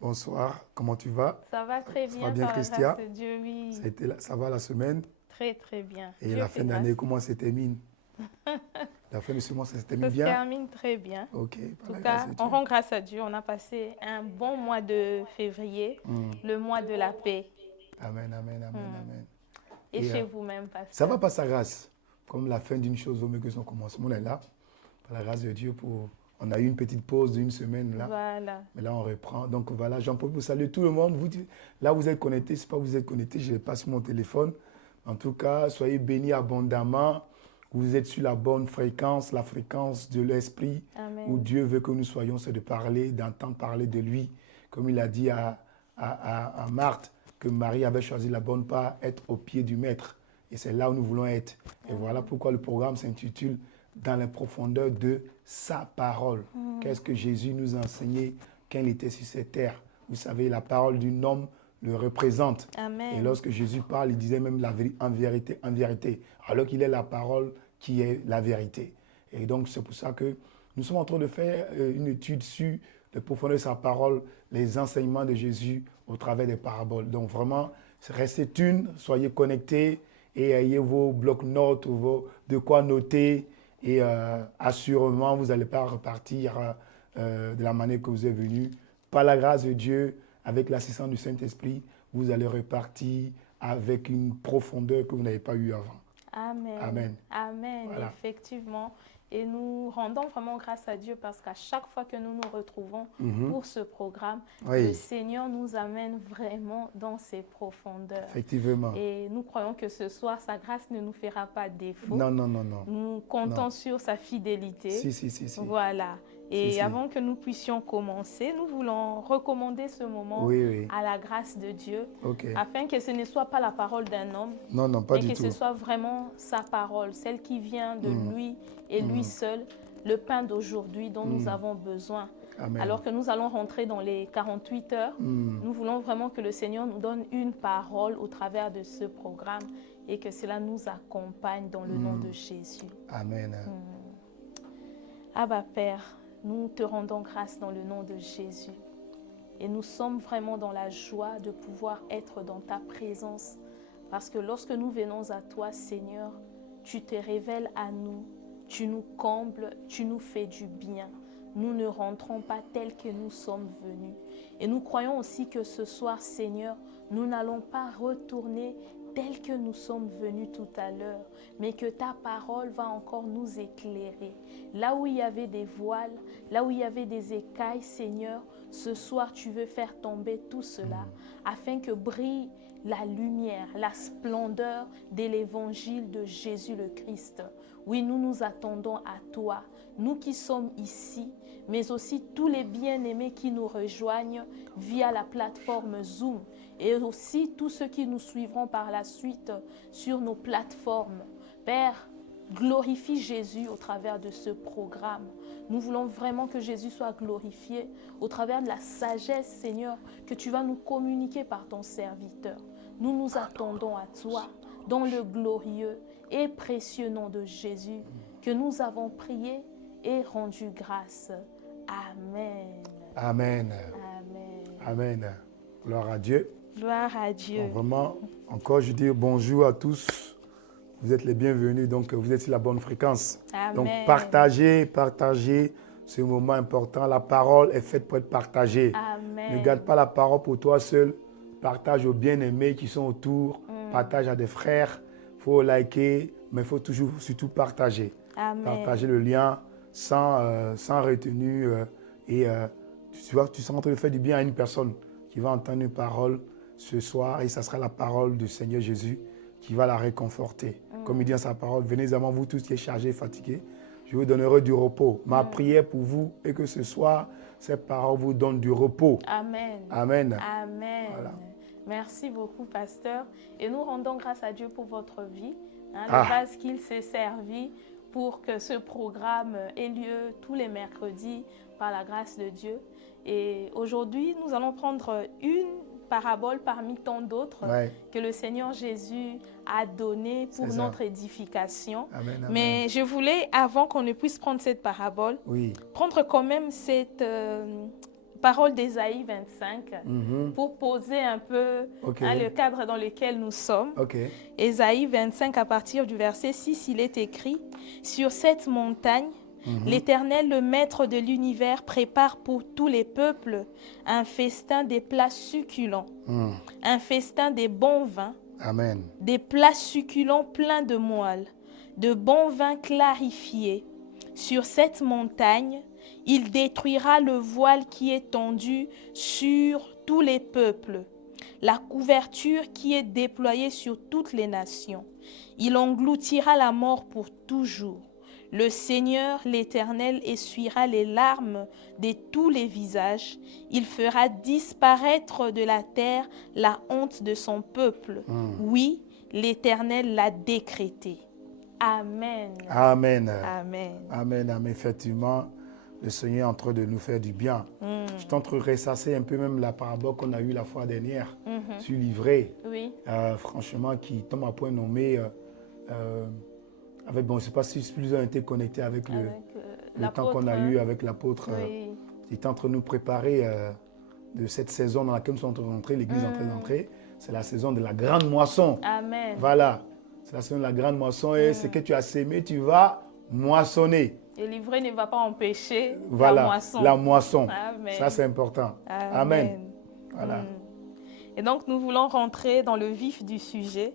Bonsoir, comment tu vas? Ça va très Ça va bien bien, par la grâce Christian? de Dieu, oui. Ça va la semaine? Très très bien. Et Dieu la fait fin d'année, grâce. comment ça se termine? La fin de ce mois, ça se termine Ça se bien? termine très bien. Ok, En par tout la grâce cas, de on Dieu. rend grâce à Dieu. On a passé un bon mois de février, le mois de la paix. Amen, amen, amen, Hmm. amen. Et Et chez vous-même, ça va pasteur. par sa grâce. Comme la fin d'une chose vaut mieux que son commencement, on est là. Par la grâce de Dieu, on a eu une petite pause d'une semaine là. Voilà. Mais là, on reprend. Donc voilà, j'en profite pour saluer tout le monde. Là, vous êtes connectés. Je ne sais pas où vous êtes connectés. Je ne l'ai pas sur mon téléphone. En tout cas, soyez bénis abondamment. Vous êtes sur la bonne fréquence, la fréquence de l'esprit, où Amen. Dieu veut que nous soyons, c'est de parler, d'entendre parler de lui. Comme il a dit à Marthe, que Marie avait choisi la bonne part, être au pied du Maître. Et c'est là où nous voulons être. Et voilà Amen. pourquoi le programme s'intitule Dans les profondeurs de sa parole. Qu'est-ce que Jésus nous a enseigné quand il était sur cette terre? Vous savez, la parole d'un homme le représente. Et Amen. lorsque Jésus parle, il disait même en vérité, alors qu'il est la parole qui est la vérité. Et donc, c'est pour ça que nous sommes en train de faire une étude sur les profondeurs de sa parole, les enseignements de Jésus au travers des paraboles. Donc, vraiment, restez soyez connectés et ayez vos blocs-notes ou de quoi noter. Et assurément, vous n'allez pas repartir de la manière que vous êtes venu. Par la grâce de Dieu, avec l'assistance du Saint-Esprit, vous allez repartir avec une profondeur que vous n'avez pas eue avant. Amen. Amen. Amen, Voilà. effectivement. Et nous rendons vraiment grâce à Dieu parce qu'à chaque fois que nous nous retrouvons pour ce programme, le Oui, Seigneur nous amène vraiment dans ses profondeurs. effectivement. Et nous croyons que ce soir, sa grâce ne nous fera pas défaut. Non, non, non, non. Nous Non. comptons sur sa fidélité. Si, si, si, si. Voilà. Si, Et si. avant que nous puissions commencer, nous voulons recommander ce moment Oui, oui. à la grâce de Dieu, Ok. afin que ce ne soit pas la parole d'un homme, Non, non, pas mais du que ce tout. soit vraiment sa parole, celle qui vient de lui et lui seul, le pain d'aujourd'hui dont nous avons besoin. Amen. Alors que nous allons rentrer dans les 48 heures, nous voulons vraiment que le Seigneur nous donne une parole au travers de ce programme et que cela nous accompagne dans le nom de Jésus. Amen. Abba Père, nous te rendons grâce dans le nom de Jésus. Et nous sommes vraiment dans la joie de pouvoir être dans ta présence. Parce que lorsque nous venons à toi, Seigneur, tu te révèles à nous, tu nous combles, tu nous fais du bien. Nous ne rentrons pas tels que nous sommes venus. Et nous croyons aussi que ce soir, Seigneur, nous n'allons pas retourner tels que nous sommes venus tout à l'heure, mais que ta parole va encore nous éclairer. Là où il y avait des voiles, là où il y avait des écailles, Seigneur, ce soir tu veux faire tomber tout cela, afin que brille la lumière, la splendeur de l'évangile de Jésus le Christ. Oui, nous nous attendons à toi, nous qui sommes ici, mais aussi tous les bien-aimés qui nous rejoignent via la plateforme Zoom et aussi tous ceux qui nous suivront par la suite sur nos plateformes. Père, glorifie Jésus au travers de ce programme. Nous voulons vraiment que Jésus soit glorifié au travers de la sagesse, Seigneur, que tu vas nous communiquer par ton serviteur. Nous nous attendons à toi dans le glorieux et précieux nom de Jésus que nous avons prié et rendu grâce. Amen. Amen. Amen. Amen. Gloire à Dieu. Gloire à Dieu. Donc vraiment, encore je dis bonjour à tous. Vous êtes les bienvenus, donc vous êtes sur la bonne fréquence. Amen. Donc partagez ce moment important. La parole est faite pour être partagée. Amen. Ne garde pas la parole pour toi seul. Partage aux bien-aimés qui sont autour. Partage à des frères. Il faut liker, mais il faut toujours surtout partager. Amen. Partager le lien sans retenue. Tu vois, tu seras en train de faire du bien à une personne qui va entendre une parole ce soir et ça sera la parole du Seigneur Jésus qui va la réconforter. Comme il dit dans sa parole, venez à moi, vous tous qui êtes chargés et fatigués, je vous donnerai du repos. Ma prière pour vous est que ce soir, cette parole vous donne du repos. Amen. Amen. Amen. Voilà. Merci beaucoup, pasteur. Et nous rendons grâce à Dieu pour votre vie, de grâce qu'il s'est servi pour que ce programme ait lieu tous les mercredis par la grâce de Dieu. Et aujourd'hui, nous allons prendre une parabole parmi tant d'autres que le Seigneur Jésus a donné pour notre édification. Amen, amen. Mais je voulais, avant qu'on ne puisse prendre cette parabole, prendre quand même cette parole d'Ésaïe 25 pour poser un peu Ok. le cadre dans lequel nous sommes. Ok. Ésaïe 25, à partir du verset 6, il est écrit « Sur cette montagne, l'Éternel, le Maître de l'univers, prépare pour tous les peuples un festin des plats succulents, un festin des bons vins, Amen. des plats succulents pleins de moelle, de bons vins clarifiés. Sur cette montagne, il détruira le voile qui est tendu sur tous les peuples, la couverture qui est déployée sur toutes les nations. Il engloutira la mort pour toujours. Le Seigneur, l'Éternel, essuiera les larmes de tous les visages. Il fera disparaître de la terre la honte de son peuple. Oui, l'Éternel l'a décrété. Amen. Amen. Amen. Amen. Amen. Effectivement, le Seigneur est en train de nous faire du bien. Je suis en train de ressasser un peu même la parabole qu'on a eue la fois dernière sur l'ivraie. Oui. Franchement, qui tombe à point nommé. Avec, bon, je ne sais pas si plusieurs ont été connectés avec le temps qu'on a eu avec l'apôtre. Oui. Il est en train de nous préparer de cette saison dans laquelle nous sommes en train d'entrer, l'Église est en train d'entrer. C'est la saison de la grande moisson. Amen. Voilà. C'est la saison de la grande moisson et ce que tu as sémé, tu vas moissonner. Et l'ivraie ne va pas empêcher Voilà, la moisson. la moisson. Amen. Ça, c'est important. Amen. Voilà. Et donc, nous voulons rentrer dans le vif du sujet.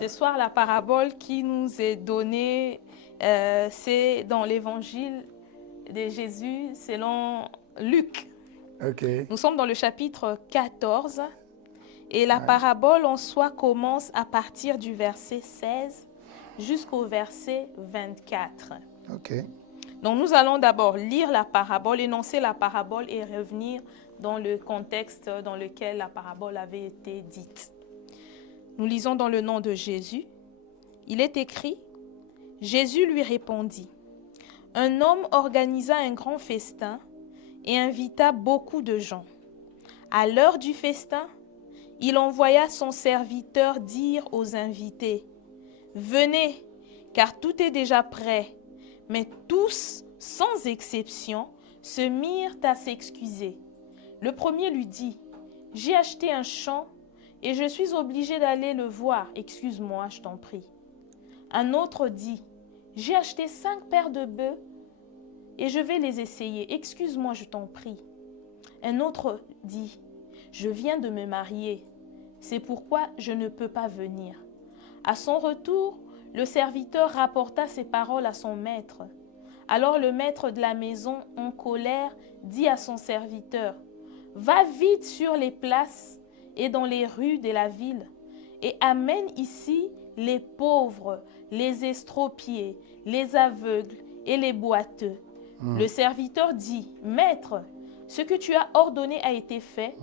Ce soir, la parabole qui nous est donnée, c'est dans l'évangile de Jésus selon Luc. Ok. Nous sommes dans le chapitre 14 et la parabole en soi commence à partir du verset 16 jusqu'au verset 24. Ok. Donc, nous allons d'abord lire la parabole, énoncer la parabole et revenir dans le contexte dans lequel la parabole avait été dite. Nous lisons dans le nom de Jésus. Il est écrit, Jésus lui répondit, « Un homme organisa un grand festin et invita beaucoup de gens. À l'heure du festin, il envoya son serviteur dire aux invités, « Venez, car tout est déjà prêt. » Mais tous, sans exception, se mirent à s'excuser. Le premier lui dit, « J'ai acheté un champ et je suis obligé d'aller le voir. Excuse-moi, je t'en prie. » Un autre dit, « J'ai acheté 5 paires de bœufs et je vais les essayer. Excuse-moi, je t'en prie. » Un autre dit, « Je viens de me marier. C'est pourquoi je ne peux pas venir. » À son retour, le serviteur rapporta ces paroles à son maître. Alors le maître de la maison, en colère, dit à son serviteur, « Va vite sur les places et dans les rues de la ville, et amène ici les pauvres, les estropiés, les aveugles et les boiteux. » Le serviteur dit, « Maître, ce que tu as ordonné a été fait,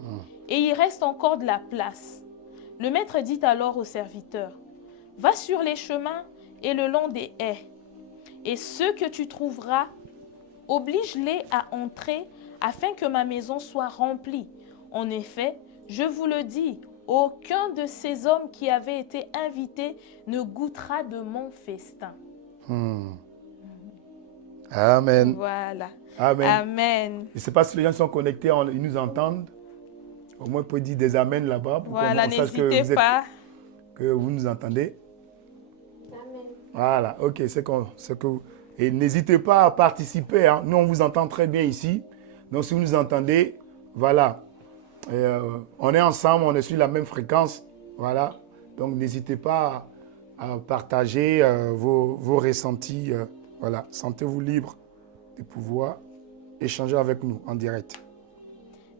et il reste encore de la place. » Le maître dit alors au serviteur, « Va sur les chemins et le long des haies, et ceux que tu trouveras, oblige-les à entrer afin que ma maison soit remplie. En effet, je vous le dis, aucun de ces hommes qui avaient été invités ne goûtera de mon festin. » Amen. Voilà. Amen. Amen. Je ne sais pas si les gens sont connectés, ils nous entendent. Au moins, vous pouvez dire des amens là-bas pour Voilà, qu'on sache n'hésitez pas. Que vous nous entendez. Amen. Voilà, ok, et n'hésitez pas à participer. Hein. Nous, on vous entend très bien ici. Donc, si vous nous entendez, voilà. On est ensemble, on est sur la même fréquence. Voilà. Donc, n'hésitez pas à partager vos ressentis. Voilà. Sentez-vous libre de pouvoir échanger avec nous en direct.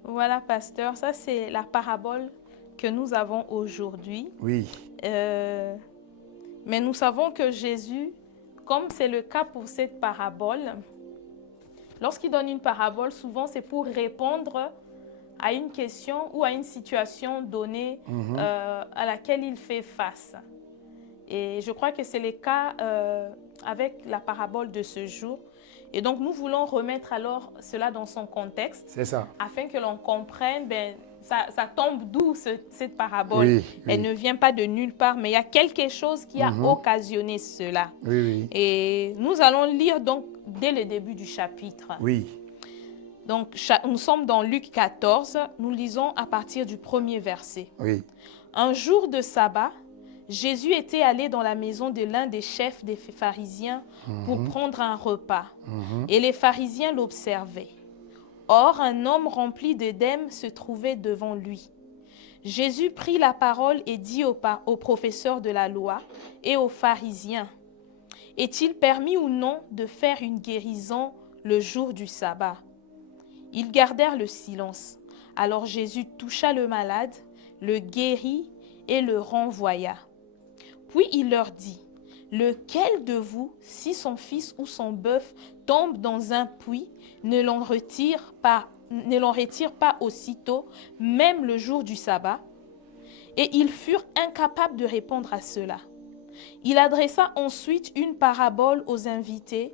Voilà, pasteur, ça c'est la parabole que nous avons aujourd'hui. Oui. Mais nous savons que Jésus, comme c'est le cas pour cette parabole, lorsqu'il donne une parabole, souvent c'est pour répondre à une question ou à une situation donnée à laquelle il fait face. Et je crois que c'est le cas avec la parabole de ce jour. Et donc, nous voulons remettre alors cela dans son contexte. C'est ça. Afin que l'on comprenne, ça tombe d'où cette parabole. Oui, oui. Elle ne vient pas de nulle part, mais il y a quelque chose qui a occasionné cela. Oui, oui. Et nous allons lire donc dès le début du chapitre. Oui. Donc, nous sommes dans Luc 14. Nous lisons à partir du premier verset. Oui. Un jour de sabbat, Jésus était allé dans la maison de l'un des chefs des pharisiens pour prendre un repas. Et les pharisiens l'observaient. Or, un homme rempli d'œdème se trouvait devant lui. Jésus prit la parole et dit aux professeurs de la loi et aux pharisiens, « Est-il permis ou non de faire une guérison le jour du sabbat ?» Ils gardèrent le silence. Alors Jésus toucha le malade, le guérit et le renvoya. Puis il leur dit, « Lequel de vous, si son fils ou son bœuf tombe dans un puits, ne l'en retire pas aussitôt, même le jour du sabbat ?» Et ils furent incapables de répondre à cela. Il adressa ensuite une parabole aux invités,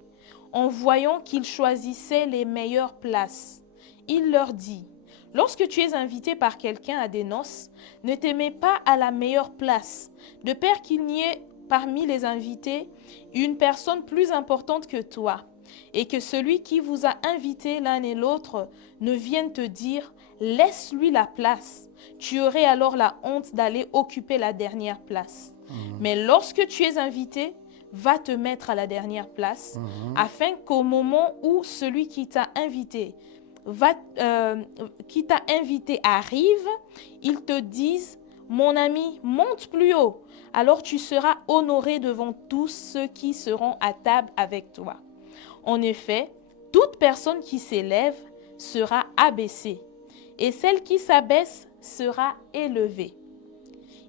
en voyant qu'ils choisissaient les meilleures places. Il leur dit, « Lorsque tu es invité par quelqu'un à des noces, ne te mets pas à la meilleure place, de peur qu'il n'y ait parmi les invités une personne plus importante que toi, et que celui qui vous a invité l'un et l'autre ne vienne te dire « Laisse-lui la place ». Tu aurais alors la honte d'aller occuper la dernière place. Mais lorsque tu es invité, va te mettre à la dernière place, afin qu'au moment où celui qui t'a invité arrive, il te dise « Mon ami, monte plus haut ». Alors tu seras honoré devant tous ceux qui seront à table avec toi. En effet, toute personne qui s'élève sera abaissée, et celle qui s'abaisse sera élevée.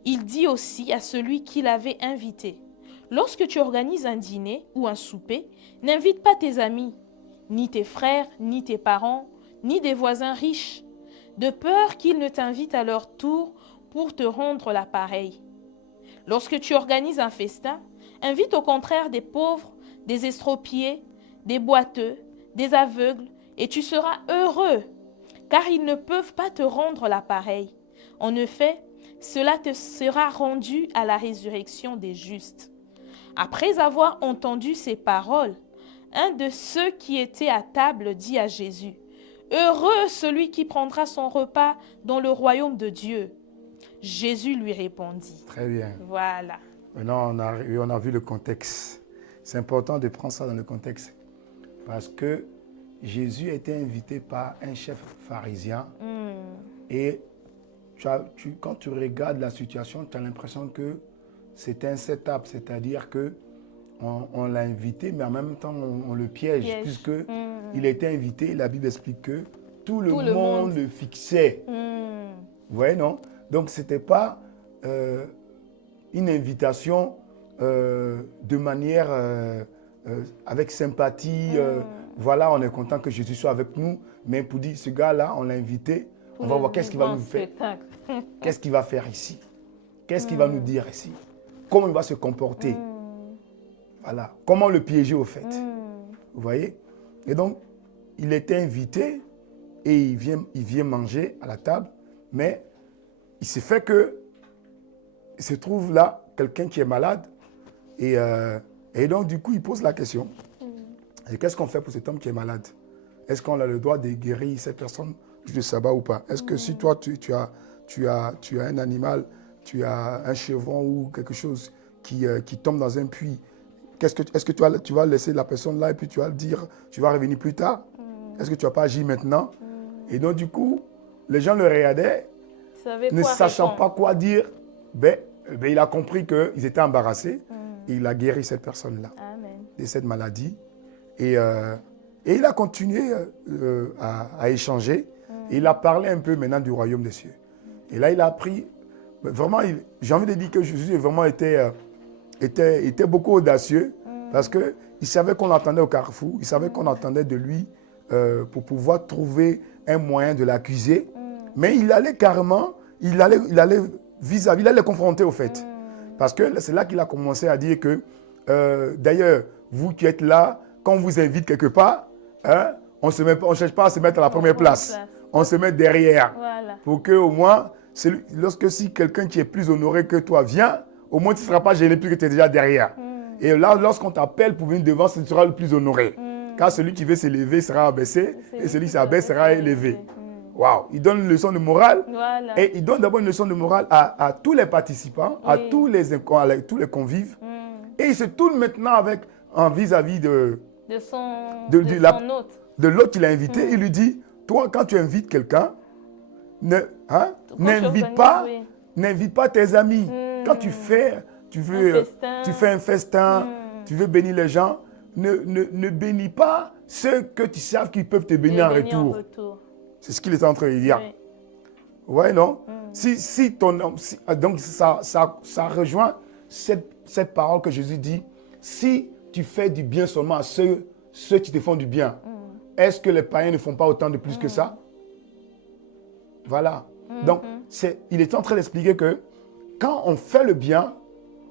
Il dit aussi à celui qui l'avait invité, « Lorsque tu organises un dîner ou un souper, n'invite pas tes amis, ni tes frères, ni tes parents, ni des voisins riches, de peur qu'ils ne t'invitent à leur tour pour te rendre l'appareil. Lorsque tu organises un festin, invite au contraire des pauvres, des estropiés, des boiteux, des aveugles, et tu seras heureux, car ils ne peuvent pas te rendre l'appareil. En effet, cela te sera rendu à la résurrection des justes. » Après avoir entendu ces paroles, un de ceux qui étaient à table dit à Jésus, « Heureux celui qui prendra son repas dans le royaume de Dieu. » Jésus lui répondit. Très bien. Voilà. Maintenant, on a vu le contexte. C'est important de prendre ça dans le contexte. Parce que Jésus était invité par un chef pharisien. Et quand tu regardes la situation, tu as l'impression que c'est un setup. C'est-à-dire qu'on l'a invité, mais en même temps, on le piège. Puisque il était invité, la Bible explique que tout le monde le fixait. Vous voyez, non? Donc, ce n'était pas une invitation de manière avec sympathie. Voilà, on est content que Jésus soit avec nous. Mais pour dire, ce gars-là, on l'a invité. On va voir qu'est-ce qu'il va nous faire. Qu'est-ce qu'il va faire ici? Qu'est-ce qu'il va nous dire ici? Comment il va se comporter? Voilà. Comment le piéger au fait? Vous voyez? Et donc, il était invité et il vient manger à la table. Mais il s'est fait que il se trouve là quelqu'un qui est malade. Et donc, du coup, il pose la question. Et qu'est-ce qu'on fait pour cet homme qui est malade? Est-ce qu'on a le droit de guérir cette personne du sabbat ou pas? Est-ce que si toi, tu as un animal, tu as un chevron ou quelque chose qui tombe dans un puits, est-ce que tu vas laisser la personne là et puis tu vas le dire, tu vas revenir plus tard? Est-ce que tu ne vas pas agir maintenant? Et donc, du coup, les gens le regardaient, ne sachant pas quoi dire. Il a compris qu'ils étaient embarrassés et il a guéri cette personne-là de cette maladie. Et il a continué à échanger. Et il a parlé un peu maintenant du royaume des cieux. Et là, il a appris. Vraiment, j'ai envie de dire que Jésus vraiment était beaucoup audacieux parce qu'il savait qu'on l'attendait au carrefour. Il savait qu'on attendait de lui pour pouvoir trouver un moyen de l'accuser. Mais il allait carrément, il allait vis-à-vis, il allait le confronter au fait. Parce que c'est là qu'il a commencé à dire que, d'ailleurs, vous qui êtes là, quand on vous invite quelque part, hein, on ne cherche pas à se mettre à la première place. On se met derrière. Voilà. Pour qu'au moins, si quelqu'un qui est plus honoré que toi vient, au moins tu ne seras pas gêné puisque tu es déjà derrière. Et là, lorsqu'on t'appelle pour venir devant, tu seras le plus honoré. car celui qui veut s'élever sera abaissé et celui qui s'abaisse sera élevé. Mm. Waouh, il donne une leçon de morale. Voilà. Et il donne d'abord une leçon de morale à tous les participants, à Oui. tous les convives. Mm. Et il se tourne maintenant en vis-à-vis de De son, de- de de son la- hôte. l'autre qu'il a invité. Il lui dit, toi, quand tu invites quelqu'un, Quand tu n'invite organises, oui. pas tes amis. Mm. Quand tu fais un festin, Mm. tu veux bénir les gens, ne bénis pas ceux que tu sais qu'ils peuvent te bénir en Béni retour. C'est ce qu'il est en train de dire. Oui. Ouais, non? Mm. Donc, ça rejoint cette parole que Jésus dit. Si tu fais du bien seulement à ceux qui te font du bien, est-ce que les païens ne font pas autant de plus que ça? Voilà. Donc, il est en train d'expliquer que quand on fait le bien,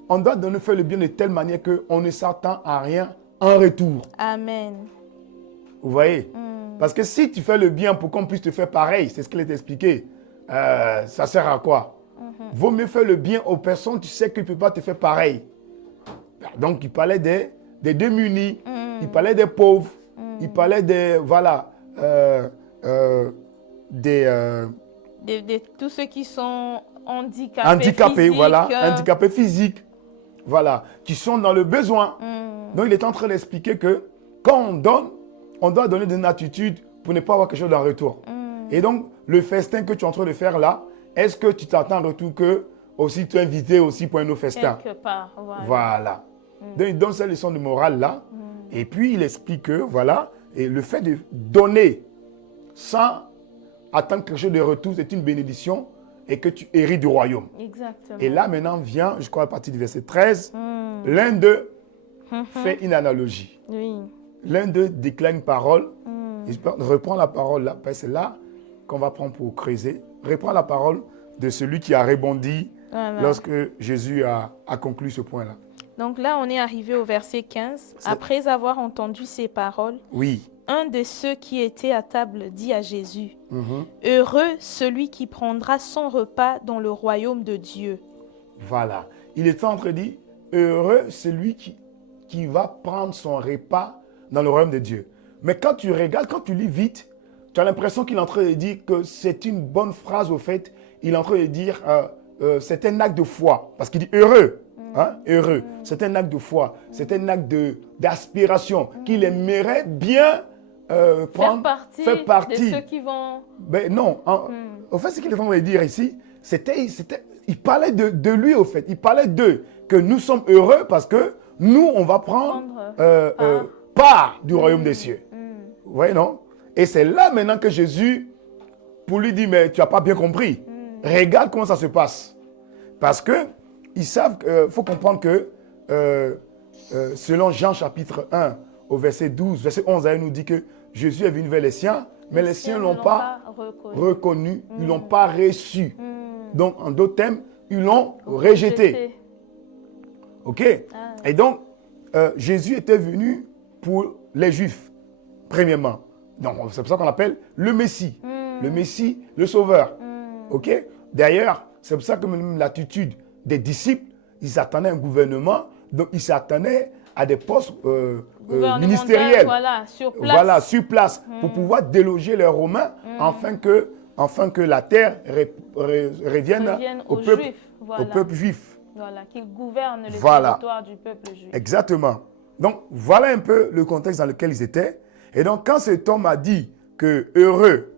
on doit faire le bien de telle manière qu'on ne s'attend à rien en retour. Amen. Vous voyez? Mm. Parce que si tu fais le bien pour qu'on puisse te faire pareil, c'est ce qu'il est expliqué, ça sert à quoi? Vaut mieux faire le bien aux personnes, tu sais qu'ils ne peuvent pas te faire pareil. Donc, il parlait des démunis, il parlait des pauvres, il parlait des, voilà, De tous ceux qui sont handicapés physiques, voilà, handicapés physiques, voilà, qui sont dans le besoin. Donc, il est en train d'expliquer que quand on donne, on doit donner de une attitude pour ne pas avoir quelque chose en retour. Et donc, le festin que tu es en train de faire là, est-ce que tu t'attends en retour que aussi tu es invité aussi pour un autre festin? quelque part. Voilà. Donc, il donne cette leçon de morale là. Et puis, il explique que, voilà, et le fait de donner sans attendre quelque chose de retour, c'est une bénédiction et que tu hérites du royaume. Exactement. Et là, maintenant, vient, je crois, à partir du verset 13, l'un d'eux fait une analogie. Oui. L'un d'eux déclare une parole. Il reprend la parole là, parce que c'est là qu'on va prendre pour creuser. Reprend la parole de celui qui a rebondi Voilà. lorsque Jésus a conclu ce point-là. Donc là, on est arrivé au verset 15. Après avoir entendu ces paroles, Oui. un de ceux qui étaient à table dit à Jésus, Heureux celui qui prendra son repas dans le royaume de Dieu. Voilà. Il est en train de dire, heureux celui qui va prendre son repas dans le royaume de Dieu. Mais quand tu regardes, quand tu lis vite, tu as l'impression qu'il est en train de dire que c'est une bonne phrase au fait. Il est en train de dire, c'est un acte de foi. Parce qu'il dit heureux. Heureux. C'est un acte de foi. C'est un acte d'aspiration qu'il aimerait bien prendre, faire partie de ceux qui vont... Ben non. Au fait, ce qu'il est en train de dire ici, il parlait de lui, au fait. Il parlait d'eux. Que nous sommes heureux parce que nous, on va prendre part du royaume des cieux. Vous voyez, non? Et c'est là maintenant que Jésus, pour lui dire, mais tu n'as pas bien compris. Regarde comment ça se passe. Parce que ils savent qu'il faut comprendre que selon Jean chapitre 1 au verset 12, verset 11, il nous dit que Jésus est venu vers les siens, mais les siens ne l'ont pas reconnu, ils ne l'ont pas reçu. Donc, en d'autres termes, ils l'ont rejeté. OK? Et donc, Jésus était venu pour les Juifs, premièrement. Donc, c'est pour ça qu'on l'appelle le Messie. Le Messie, le Sauveur. OK? D'ailleurs, c'est pour ça que même l'attitude des disciples, ils s'attendaient à un gouvernement, donc ils s'attendaient à des postes ministériels. Voilà, sur place, pour pouvoir déloger les Romains, afin que la terre revienne au peuple juif. Voilà, qu'ils gouvernent le territoire du peuple juif. Exactement. Donc, voilà un peu le contexte dans lequel ils étaient. Et donc, quand cet homme a dit que heureux,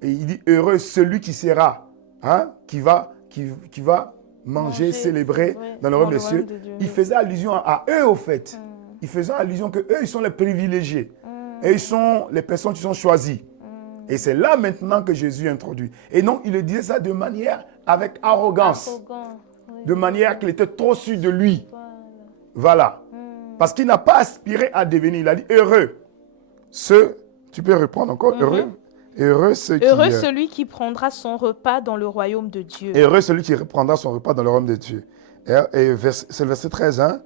et il dit heureux celui qui sera, qui va manger, célébrer dans le royaume des cieux, il faisait allusion à eux, au fait. Il faisait allusion que eux, ils sont les privilégiés. Et ils sont les personnes qui sont choisies. Et c'est là maintenant que Jésus introduit. Et non, il le disait ça de manière avec arrogance. De manière qu'il était trop sûr de lui. Voilà. Parce qu'il n'a pas aspiré à devenir. Il a dit heureux. Tu peux reprendre encore, heureux. Heureux celui qui prendra son repas dans le royaume de Dieu. Heureux celui qui prendra son repas dans le royaume de Dieu. Et c'est le verset 13, hein?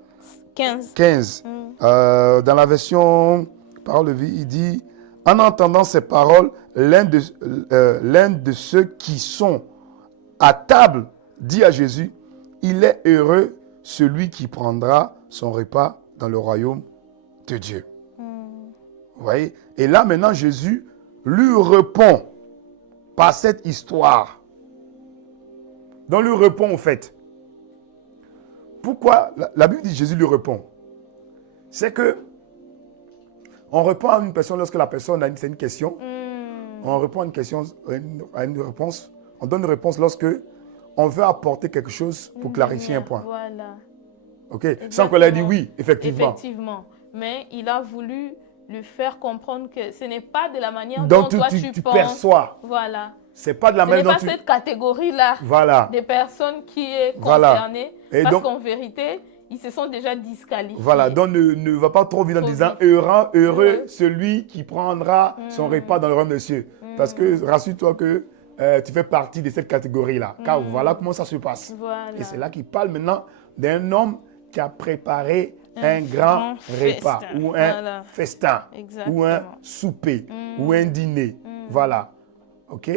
15. Dans la version Parole de vie, il dit, en entendant ces paroles, l'un de ceux qui sont à table dit à Jésus, il est heureux celui qui prendra son repas dans le royaume de Dieu. Vous voyez? Et là, maintenant, Jésus lui répond par cette histoire. Donc, lui répond, en fait. Pourquoi la Bible dit Jésus lui répond? C'est que on répond à une personne lorsque la personne a une question. On répond à une question, à une réponse. On donne une réponse lorsque on veut apporter quelque chose pour clarifier un point. Voilà. OK? Sans qu'on ait dit oui, effectivement. Effectivement. Mais il a voulu lui faire comprendre que ce n'est pas de la manière Donc, dont toi tu penses. perçois. Voilà. C'est pas de la Ce n'est manière pas dont tu... cette catégorie-là Voilà. des personnes qui est Voilà. concernée. Et parce donc- qu'en vérité, ils se sont déjà disqualifiés. Voilà, donc ne va pas trop vite en Trop disant vite. heureux Heureux. celui qui prendra son repas dans le royaume de Dieu. Parce que rassure-toi que tu fais partie de cette catégorie-là. Car voilà comment ça se passe. Voilà. Et c'est là qu'il parle maintenant d'un homme qui a préparé un grand repas festin. ou un Voilà. festin Exactement. ou un souper ou un dîner. Voilà. OK?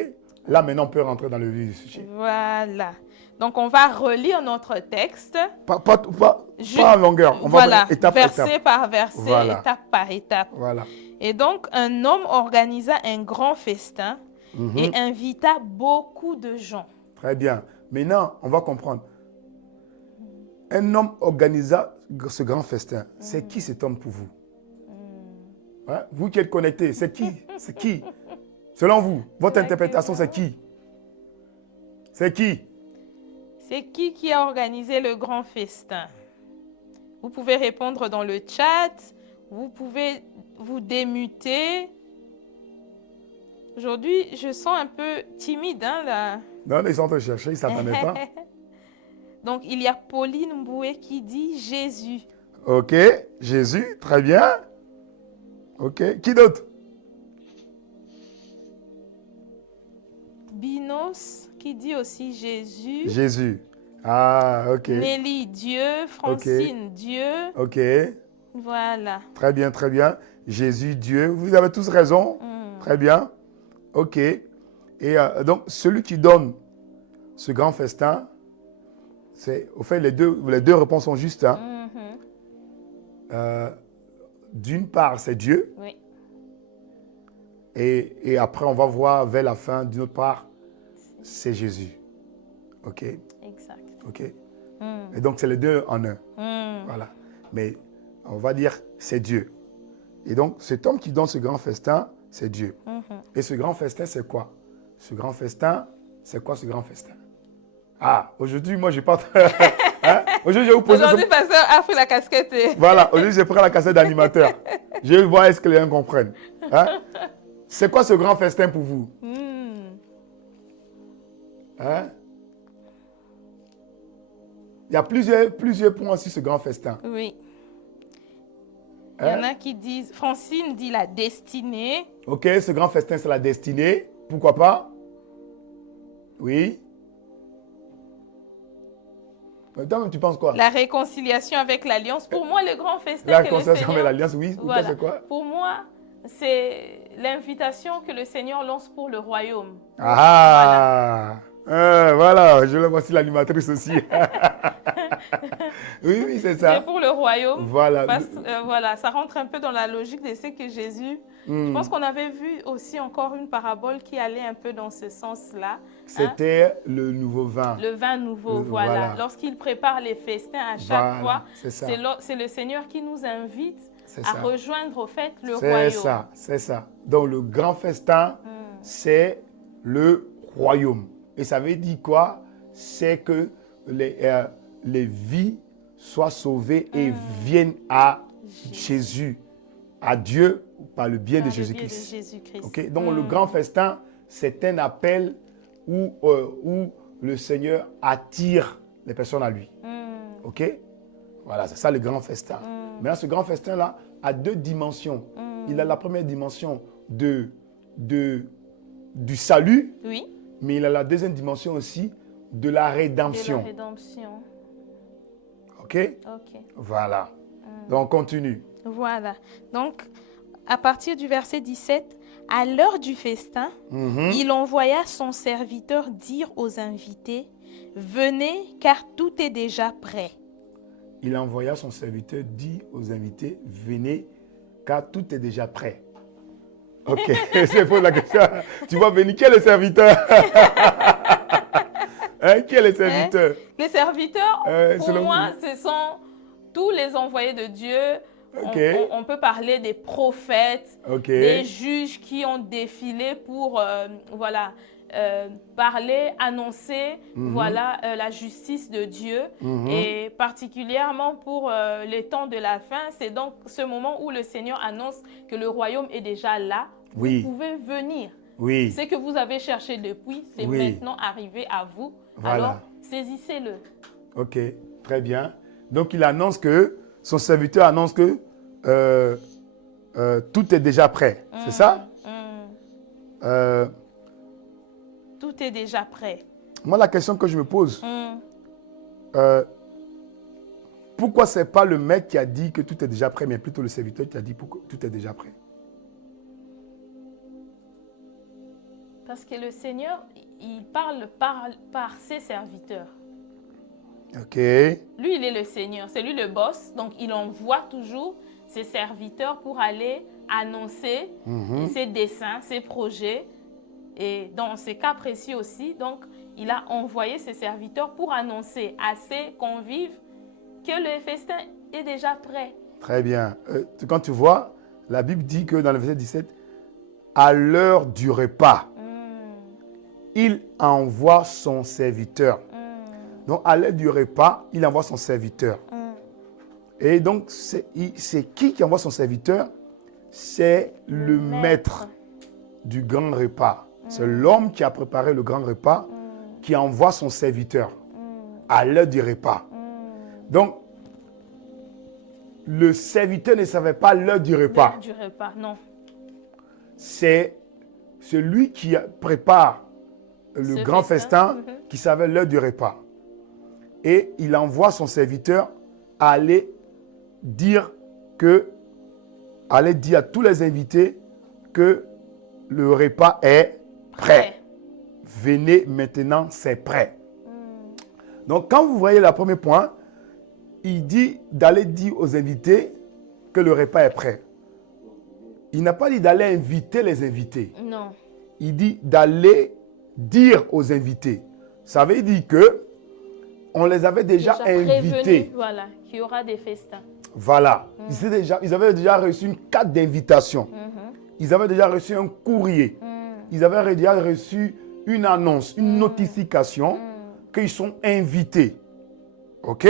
Là, maintenant, on peut rentrer dans le vif du sujet. Voilà. Donc, on va relire notre texte. Pas en longueur. On va Voilà, faire étape verset étape. par verset, Voilà. étape par étape. Voilà. Et donc, un homme organisa un grand festin et invita beaucoup de gens. Très bien. Maintenant, on va comprendre. Un homme organisa ce grand festin. C'est qui cet homme pour vous? Hein? Vous qui êtes connectés, c'est qui? C'est qui? Selon vous, votre La interprétation, c'est qui? C'est qui? C'est qui a organisé le grand festin? Vous pouvez répondre dans le chat. Vous pouvez vous démuter. Aujourd'hui, je sens un peu timide, hein, là. Non, ils sont en train de chercher, ils ne s'attendaient pas. Donc, il y a Pauline Mboué qui dit Jésus. OK. Jésus, très bien. OK. Qui d'autre? Binos qui dit aussi Jésus. Jésus. Ah, OK. Nelly, Dieu. Francine, Dieu. OK. Voilà. Très bien, très bien. Jésus, Dieu. Vous avez tous raison. Très bien. OK. Et donc, celui qui donne ce grand festin, c'est, au fait, les deux réponses sont justes. Hein. D'une part, c'est Dieu. Oui. Et après, on va voir vers la fin, d'une autre part, c'est Jésus. OK? Exact. OK? Et donc, c'est les deux en un. Mm. Voilà. Mais on va dire, c'est Dieu. Et donc, cet homme qui donne ce grand festin, c'est Dieu. Et ce grand festin, c'est quoi? Ce grand festin, c'est quoi ce grand festin? Ah, aujourd'hui, moi, j'ai pas... hein? Aujourd'hui, je vais vous poser... Aujourd'hui, pasteur a pris la casquette. Voilà, aujourd'hui, j'ai pris la cassette d'animateur. Je vais voir est-ce que les gens comprennent. Hein? C'est quoi ce grand festin pour vous? Hein? Il y a plusieurs points sur ce grand festin. Oui. Il y en a qui disent, Francine dit la destinée. OK, ce grand festin, c'est la destinée. Pourquoi pas? Oui. Toi, tu penses quoi? La réconciliation avec l'alliance. Pour moi, le grand festin La que le réconciliation avec Seigneur... l'alliance, oui. Pour toi, Voilà. c'est quoi? Pour moi, c'est l'invitation que le Seigneur lance pour le royaume. Ah! Voilà, je le vois aussi l'animatrice aussi. oui, c'est ça. C'est pour le royaume. Voilà. Voilà, ça rentre un peu dans la logique de ce que Jésus... Je pense qu'on avait vu aussi encore une parabole qui allait un peu dans ce sens-là. C'était le nouveau vin. Le vin nouveau, voilà. Lorsqu'il prépare les festins à chaque fois, c'est le Seigneur qui nous invite à rejoindre au fait le royaume. C'est ça. Donc le grand festin, c'est le royaume. Et ça veut dire quoi? C'est que les vies soient sauvées et viennent à Jésus, à Dieu, par le biais de Jésus-Christ. Okay? Donc le grand festin, c'est un appel où le Seigneur attire les personnes à lui. OK? Voilà, c'est ça le grand festin. Maintenant, ce grand festin-là a deux dimensions. Il a la première dimension du salut, oui. Mais il a la deuxième dimension aussi de la rédemption. De la rédemption. OK? OK. Voilà. Donc, on continue. Voilà. Donc, à partir du verset 17, à l'heure du festin, il envoya son serviteur dire aux invités, « Venez, car tout est déjà prêt. » Il envoya son serviteur dire aux invités, « Venez, car tout est déjà prêt. » Ok, c'est pour la question. Tu vois venir, qui est le serviteur? Hein, qui est le serviteur? Les serviteurs, pour selon moi, vous? ce sont tous les envoyés de Dieu. Ok. On peut parler des prophètes, Ok. des juges qui ont défilé pour voilà, parler, annoncer voilà, la justice de Dieu. Et particulièrement pour les temps de la fin, c'est donc ce moment où le Seigneur annonce que le royaume est déjà là. Oui. Vous pouvez venir. Oui. Ce que vous avez cherché depuis, c'est Oui. maintenant arrivé à vous. Voilà. Alors, saisissez-le. Ok, très bien. Donc, il annonce que, son serviteur annonce que tout est déjà prêt. C'est ça? Tout est déjà prêt. Moi, la question que je me pose, pourquoi ce n'est pas le maître qui a dit que tout est déjà prêt, mais plutôt le serviteur qui a dit que tout est déjà prêt? Parce que le Seigneur, il parle par ses serviteurs. Ok. Lui, il est le Seigneur, c'est lui le boss, donc il envoie toujours ses serviteurs pour aller annoncer ses desseins, ses projets. Et dans ces cas précis aussi, donc, il a envoyé ses serviteurs pour annoncer à ses convives que le festin est déjà prêt. Très bien. Quand tu vois, la Bible dit que dans le verset 17, à l'heure du repas, il envoie son serviteur. Donc, à l'heure du repas, il envoie son serviteur. Et donc, c'est qui envoie son serviteur? C'est le maître du grand repas. C'est l'homme qui a préparé le grand repas qui envoie son serviteur à l'heure du repas. Donc, le serviteur ne savait pas l'heure du repas. L'heure du repas, non. C'est celui qui prépare le grand festin qui savait l'heure du repas. Et il envoie son serviteur à aller dire à tous les invités que le repas est prêt. Venez maintenant, c'est prêt. Donc, quand vous voyez le premier point, il dit d'aller dire aux invités que le repas est prêt. Il n'a pas dit d'aller inviter les invités. Non. Il dit d'aller dire aux invités. Ça veut dire que on les avait déjà invités. Voilà, qu'il y aura des festins. Voilà. Ils avaient déjà reçu une carte d'invitation. Ils avaient déjà reçu un courrier. Ils avaient déjà reçu une annonce, une notification qu'ils sont invités. OK?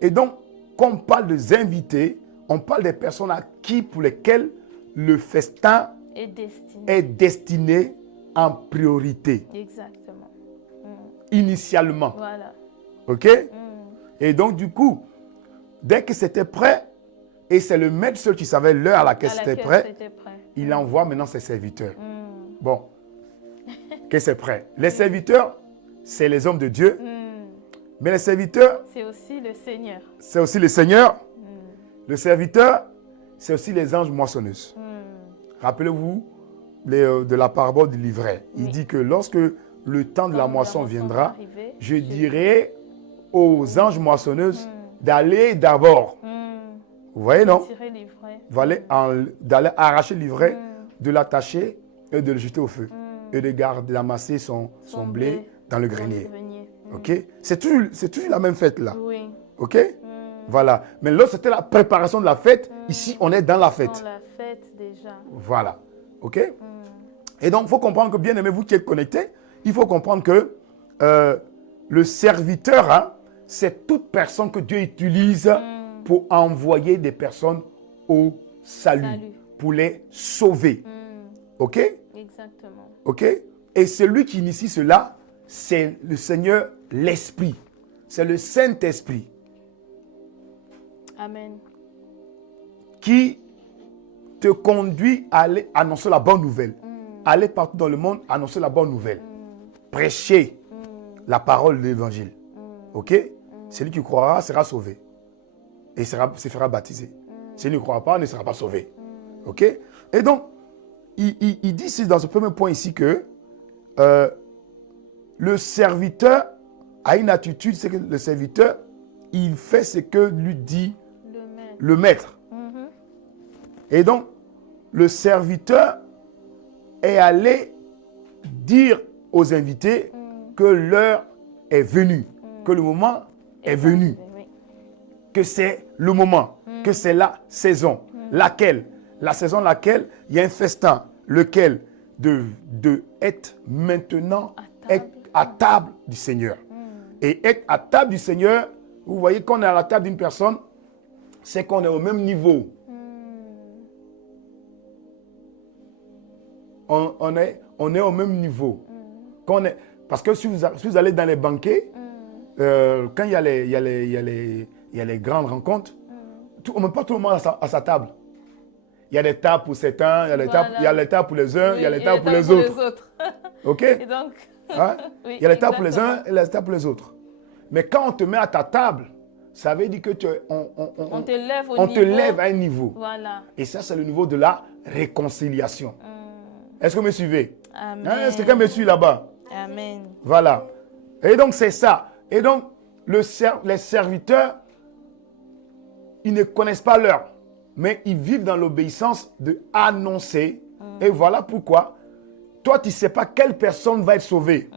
Et donc, quand on parle des invités, on parle des personnes pour lesquelles le festin est destiné en priorité. Exactement. Initialement. Voilà. OK? Et donc, du coup, dès que c'était prêt, et c'est le maître seul qui savait l'heure à laquelle c'était prêt, il envoie maintenant ses serviteurs. Bon, que c'est prêt. Les serviteurs, c'est les hommes de Dieu. Mais les serviteurs, c'est aussi le Seigneur. C'est aussi le Seigneur. Le serviteur, c'est aussi les anges moissonneuses. Rappelez-vous de la parabole du livret. Il dit que lorsque le temps de la moisson viendra, je dirai aux anges moissonneuses d'aller d'abord. Vous voyez, non? D'aller arracher le livret, de l'attacher et de le jeter au feu. Et de d'amasser son blé dans le grenier. OK? C'est toujours la même fête là. Oui. OK? Voilà. Mais lorsque c'était la préparation de la fête, ici, on est dans la fête. Dans la fête déjà. Voilà. OK? Et donc, il faut comprendre que, bien aimé, vous qui êtes connectés, il faut comprendre que le serviteur, hein, c'est toute personne que Dieu utilise pour envoyer des personnes au salut. Pour les sauver. OK? Exactement. OK? Et celui qui initie cela, c'est le Seigneur, l'Esprit. C'est le Saint-Esprit. Amen. Qui te conduit à aller annoncer la bonne nouvelle. Aller partout dans le monde, annoncer la bonne nouvelle. Prêcher la parole de l'Évangile. OK? Celui qui croira sera sauvé. Et se fera baptiser. Celui qui ne croira pas ne sera pas sauvé. OK? Et donc, il dit ici, dans ce premier point ici que le serviteur a une attitude, c'est que le serviteur, il fait ce que lui dit le maître. Et donc, le serviteur est allé dire aux invités que l'heure est venue, que le moment est venu, Oui. que c'est le moment, que c'est la saison. Laquelle? La saison laquelle il y a un festin, lequel de être maintenant être à table du Seigneur. Et être à table du Seigneur, vous voyez qu'on est à la table d'une personne, c'est qu'on est au même niveau. On est au même niveau. Parce que si vous allez dans les banquets, quand il y a les grandes rencontres, on ne met pas tout le monde à sa table. Il y a des tables pour certains, il y a les tables pour les uns, il y a les tables pour les autres. OK? Et donc, Hein? oui, Il y a les tables pour les exactement. uns et les tables pour les autres. Mais quand on te met à ta table, ça veut dire que On te lève au on niveau. te lève à un niveau. Voilà. Et ça, c'est le niveau de la réconciliation. Est-ce que vous me suivez? Amen. Hein? Est-ce que quelqu'un me suit là-bas? Amen. Voilà. Et donc, c'est ça. Et donc, les serviteurs, ils ne connaissent pas l'heure, mais ils vivent dans l'obéissance de annoncer. Et voilà pourquoi, toi, tu ne sais pas quelle personne va être sauvée.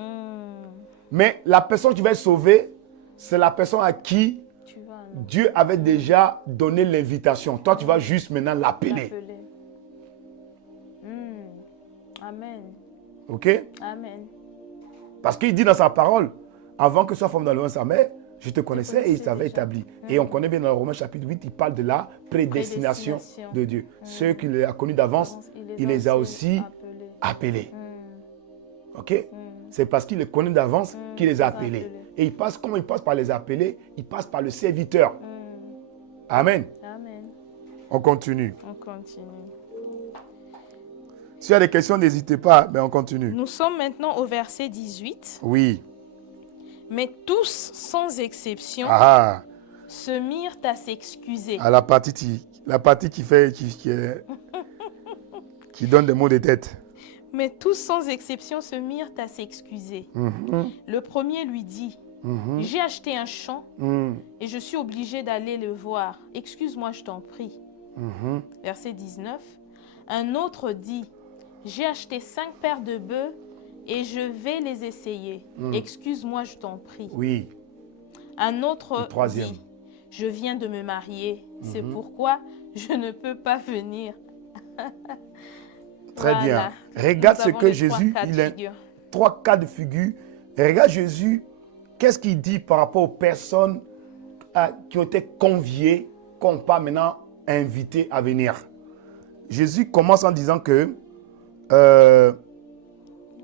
Mais la personne qui va être sauvée, c'est la personne à qui Tu vas Dieu avait déjà donné l'invitation. Toi, tu vas juste maintenant l'appeler. l'appeler. Amen. OK? Amen. Parce qu'il dit dans sa parole, avant que soit formé dans le ventre de sa mère, je te connaissais et il t'avait établi. Et on connaît bien dans le Romains chapitre 8, il parle de la prédestination de Dieu. Ceux qu'il a connus d'avance, il les a aussi appelés. OK? C'est parce qu'il les connaît d'avance qu'il les a appelés. Et comment il passe par les appelés, il passe par le serviteur. Amen. Amen. On continue. On continue. S'il y a des questions, n'hésitez pas, mais on continue. Nous sommes maintenant au verset 18. Oui. Mais tous, sans exception, Ah, se mirent à s'excuser. la partie qui donne des mots de tête. Mais tous, sans exception, se mirent à s'excuser. Le premier lui dit, j'ai acheté un champ et je suis obligé d'aller le voir. Excuse-moi, je t'en prie. Verset 19. Un autre dit, j'ai acheté 5 paires de bœufs et je vais les essayer. Excuse-moi, je t'en prie. Oui. Un autre Le troisième. dit, je viens de me marier. C'est pourquoi je ne peux pas venir. Très Voilà. bien. Regarde Nous ce avons que les Jésus, 3 cas de il a figure. 3 cas de figure. Et regarde Jésus, qu'est-ce qu'il dit par rapport aux personnes qui ont été conviées, qu'on pas maintenant invitées à venir. Jésus commence en disant que,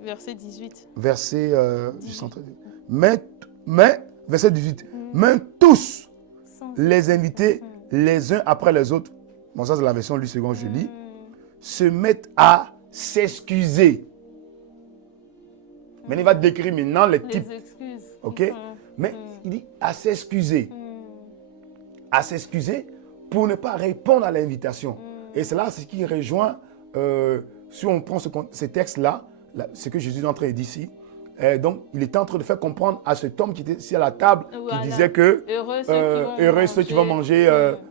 Verset 18. verset, verset 18, mais tous les invités, les uns après les autres, bon ça c'est la version Louis II, je lis, se mettent à s'excuser. Mais il va décrire maintenant les types. Les excuses. OK? Mais il dit à s'excuser. À s'excuser pour ne pas répondre à l'invitation. Et c'est là ce qui rejoint, si on prend ce texte-là, ce que Jésus est en train de dire ici. Donc, il était en train de faire comprendre à cet homme qui était ici à la table, Voilà. qui disait que heureux ceux qui vont manger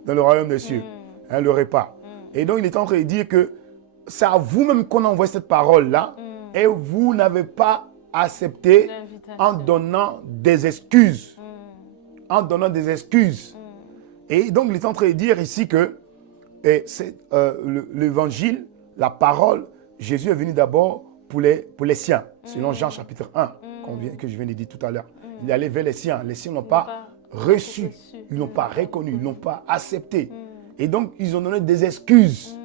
dans le royaume des cieux, hein, le repas. Et donc, il était en train de dire que c'est à vous-même qu'on envoie cette parole-là et vous n'avez pas accepté en donnant des excuses. En donnant des excuses. Et donc, il est en train de dire ici que l'évangile, la parole, Jésus est venu d'abord pour les siens, selon Jean chapitre 1, que je viens de dire tout à l'heure. Il est allé vers les siens n'ont pas reçu, ils n'ont pas reconnu, ils n'ont pas accepté. Et donc, ils ont donné des excuses.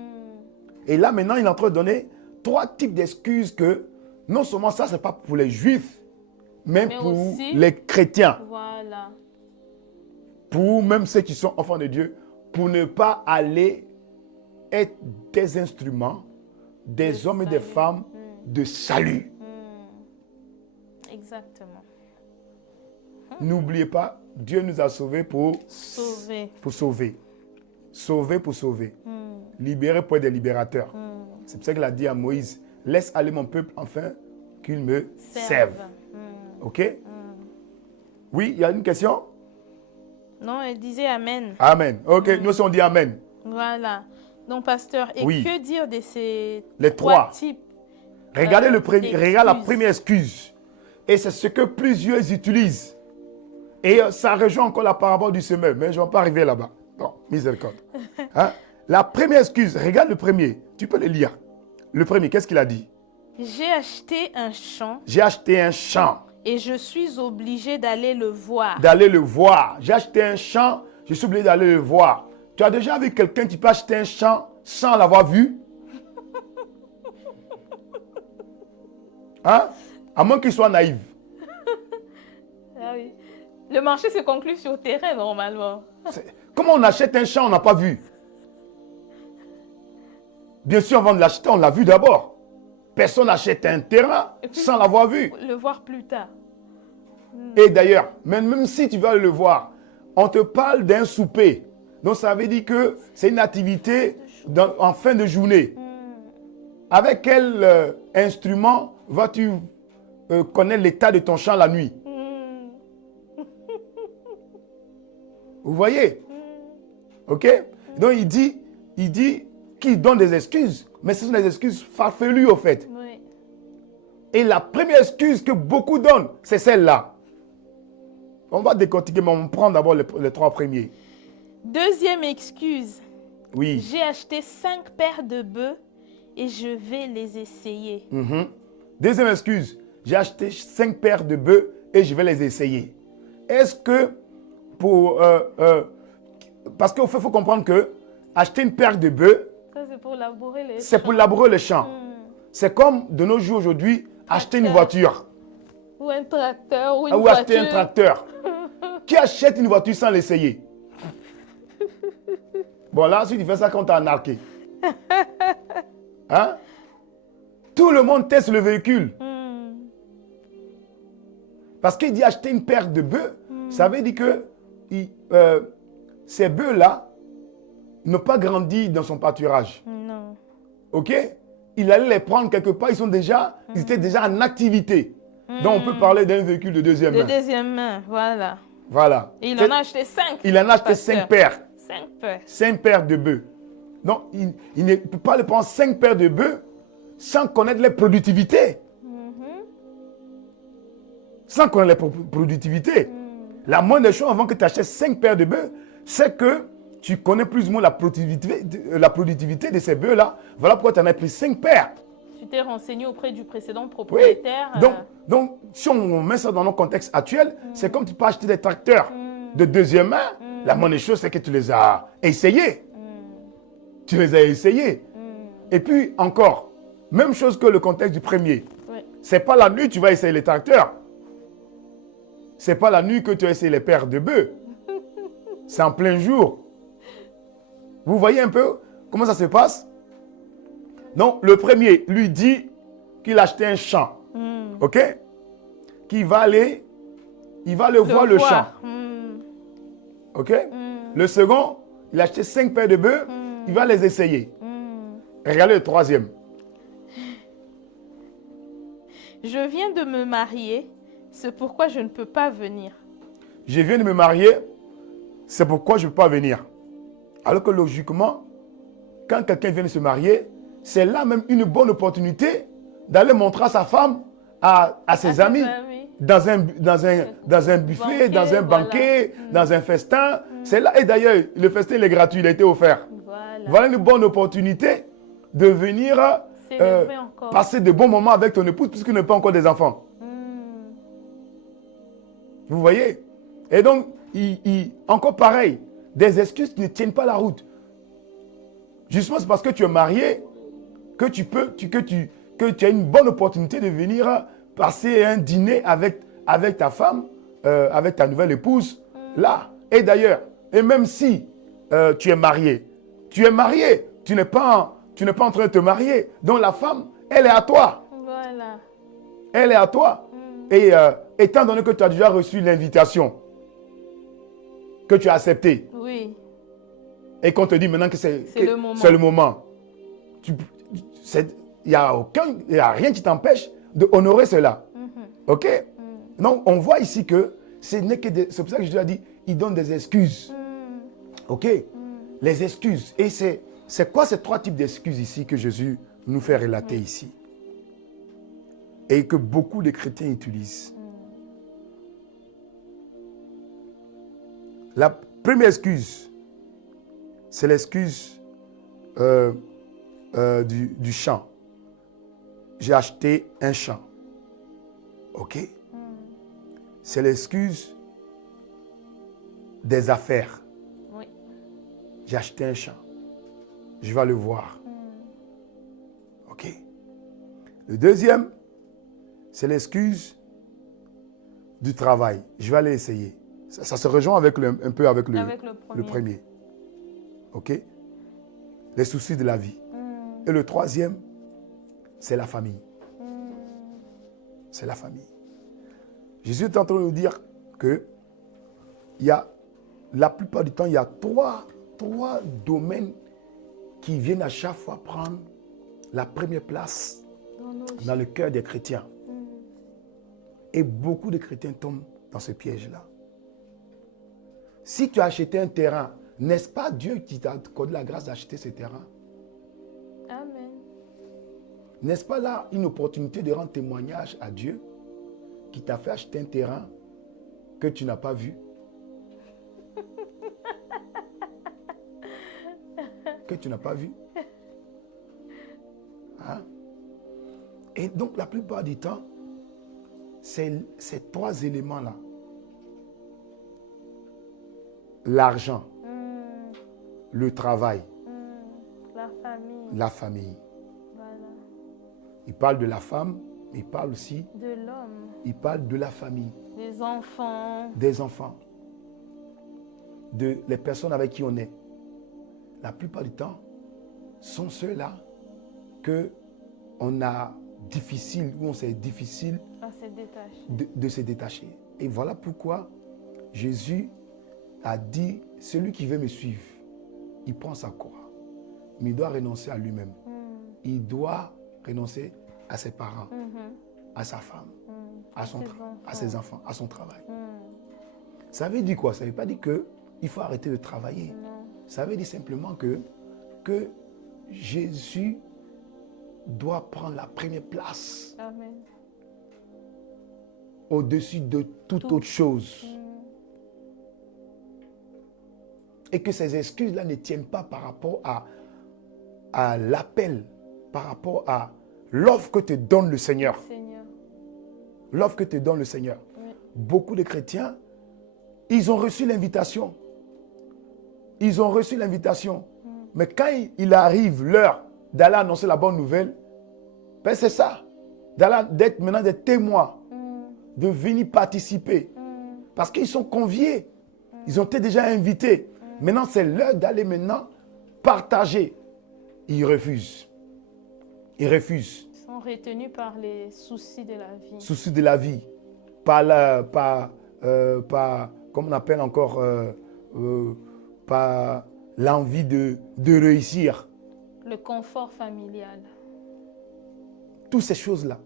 Et là, maintenant, il est en train de donner 3 types d'excuses que, non seulement ça, ce n'est pas pour les juifs, mais pour aussi, les chrétiens. Voilà. Pour même ceux qui sont enfants de Dieu, pour ne pas aller être des instruments, des hommes et des femmes de salut. Exactement. N'oubliez pas, Dieu nous a sauvés pour Sauver. sauver. Sauver pour sauver. Libérer pour être des libérateurs. C'est pour ça qu'il a dit à Moïse, laisse aller mon peuple afin qu'il me serve. OK? Oui, il y a une question? Non, elle disait Amen. Amen. OK, nous aussi on dit Amen. Voilà. Donc, pasteur, et Oui. que dire de ces Les 3 types Regardez regarde la d'excuses. première excuse. Et c'est ce que plusieurs utilisent. Et ça rejoint encore la parabole du semeur. Mais je ne vais pas arriver là-bas. Non, miséricorde. Hein? La première excuse, regarde le premier. Tu peux le lire. Le premier, qu'est-ce qu'il a dit? J'ai acheté un champ J'ai acheté un champ. et je suis obligé d'aller le voir. D'aller le voir. J'ai acheté un champ, je suis obligé d'aller le voir. Tu as déjà vu quelqu'un qui peut acheter un champ sans l'avoir vu? Hein? À moins qu'il soit naïf. Ah oui. Le marché se conclut sur terrain normalement. Comment on achète un champ, on n'a pas vu? Bien sûr, avant de l'acheter, on l'a vu d'abord. Personne n'achète un terrain Et puis, sans l'avoir vu. Le voir plus tard. Et d'ailleurs, même si tu vas le voir, on te parle d'un souper. Donc ça veut dire que c'est une activité en fin de journée. Avec quel instrument vas-tu connaître l'état de ton champ la nuit? Vous voyez? Ok? Donc il dit qu'il donne des excuses, mais ce sont des excuses farfelues au fait. Oui. Et la première excuse que beaucoup donnent, c'est celle-là. On va décortiquer, mais on prend d'abord les trois premiers. Deuxième excuse. Oui. J'ai acheté 5 paires de bœufs et je vais les essayer. Mhm. Deuxième excuse, j'ai acheté 5 paires de bœufs et je vais les essayer. Est-ce que parce qu'il faut comprendre que acheter une paire de bœufs, Ça, c'est pour labourer les c'est pour labourer le champ. C'est comme de nos jours aujourd'hui, acheter une voiture. Ou un tracteur, ou une Ou voiture. acheter un tracteur. Qui achète une voiture sans l'essayer? Bon, là, si tu fais ça quand tu as arnaqué. Hein? Tout le monde teste le véhicule. Parce qu'il dit acheter une paire de bœufs, ça veut dire que ces bœufs-là n'ont pas grandi dans son pâturage. Non. Ok? Il allait les prendre quelque part, ils étaient déjà en activité. Donc on peut parler d'un véhicule de deuxième De main. deuxième main, voilà. Voilà. Et il en a acheté 5. Il en a acheté 5 paires. 5 paires. 5 paires de bœufs. Donc il ne peut pas le prendre 5 paires de bœufs sans connaître les productivités. Sans connaître les productivités. La moindre des choses avant que tu achètes 5 paires de bœufs, c'est que tu connais plus ou moins la productivité de ces bœufs-là. Voilà pourquoi tu en as pris 5 paires. Tu t'es renseigné auprès du précédent Oui. propriétaire. Donc, si on met ça dans notre contexte actuel, c'est comme tu peux acheter des tracteurs de deuxième main. La moindre des choses, c'est que tu les as essayés. Tu les as essayés. Et puis, encore, même chose que le contexte du premier. Oui. C'est pas la nuit que tu vas essayer les tracteurs. C'est pas la nuit que tu vas essayer les paires de bœufs. C'est en plein jour. Vous voyez un peu comment ça se passe? Donc, le premier lui dit qu'il a acheté un champ. OK? Qu'il va aller, il va voir le champ. OK? Le second, il a acheté 5 paires de bœufs, il va les essayer. Regardez le troisième. Je viens de me marier, c'est pourquoi je ne peux pas venir. Je viens de me marier, c'est pourquoi je ne peux pas venir. Alors que logiquement, quand quelqu'un vient de se marier, c'est là même une bonne opportunité d'aller montrer à sa femme, à ses amis, dans un buffet, Banquet, dans un banquet, dans un festin. C'est là, et d'ailleurs, le festin il est gratuit, il a été offert. Voilà une bonne opportunité de venir passer de bons moments avec ton épouse puisqu'il n'a pas encore des enfants. Vous voyez? Et donc, encore pareil, des excuses qui ne tiennent pas la route. Justement, c'est parce que tu es marié que tu as une bonne opportunité de venir passer un dîner avec ta femme, avec ta nouvelle épouse, là. Et d'ailleurs, et même si tu es marié, tu n'es pas en train de te marier. Donc la femme, elle est à toi. Voilà. Elle est à toi. Et étant donné que tu as déjà reçu l'invitation, que tu as accepté, oui. Et qu'on te dit maintenant que c'est le moment. Il n'y a rien qui t'empêche d'honorer cela. OK? Donc, on voit ici que c'est pour ça que Jésus a dit, il donne des excuses. OK? Les excuses. Et c'est quoi ces 3 types d'excuses ici que Jésus nous fait relater ici? et que beaucoup de chrétiens utilisent. La première excuse, c'est l'excuse du champ. J'ai acheté un champ. OK? C'est l'excuse des affaires. Oui. J'ai acheté un champ. Je vais le voir. OK? Le deuxième, c'est l'excuse du travail. Je vais aller essayer. Ça se rejoint avec un peu avec le premier. OK? Les soucis de la vie. Et le troisième, c'est la famille. C'est la famille. Jésus est en train de nous dire que la plupart du temps, il y a trois domaines qui viennent à chaque fois prendre la première place dans le cœur des chrétiens. Et beaucoup de chrétiens tombent dans ce piège-là. Si tu as acheté un terrain, n'est-ce pas Dieu qui t'a accordé la grâce d'acheter ce terrain? Amen. N'est-ce pas là une opportunité de rendre témoignage à Dieu qui t'a fait acheter un terrain que tu n'as pas vu? Que tu n'as pas vu? Hein? Et donc la plupart du temps, c'est ces trois éléments-là. L'argent, le travail, la famille. Voilà. Il parle de la femme, mais il parle aussi de l'homme. Il parle de la famille. Des enfants. Des enfants. De les personnes avec qui on est. La plupart du temps, sont ceux-là que on a difficile, ou on c'est difficile de se détacher. Et voilà pourquoi Jésus a dit, celui qui veut me suivre, il prend sa croix. Mais il doit renoncer à lui-même. Il doit renoncer à ses parents, à sa femme, à ses enfants, à son travail. Ça veut dire quoi? Ça ne veut pas dire qu'il faut arrêter de travailler. Non. Ça veut dire simplement que Jésus doit prendre la première place. Amen. Au-dessus de toute autre chose. Et que ces excuses-là ne tiennent pas par rapport à l'appel, par rapport à l'offre que te donne le Seigneur. L'offre que te donne le Seigneur. Oui. Beaucoup de chrétiens, ils ont reçu l'invitation. Ils ont reçu l'invitation. Mais quand il arrive l'heure d'aller annoncer la bonne nouvelle, ben c'est ça. D'être maintenant des témoins, de venir participer. Parce qu'ils sont conviés. Ils ont été déjà invités. Maintenant, c'est l'heure d'aller maintenant partager. Ils refusent. Ils refusent. Ils sont retenus par les soucis de la vie. Soucis de la vie. Par comme on appelle encore, par l'envie de réussir. Le confort familial. Toutes ces choses-là.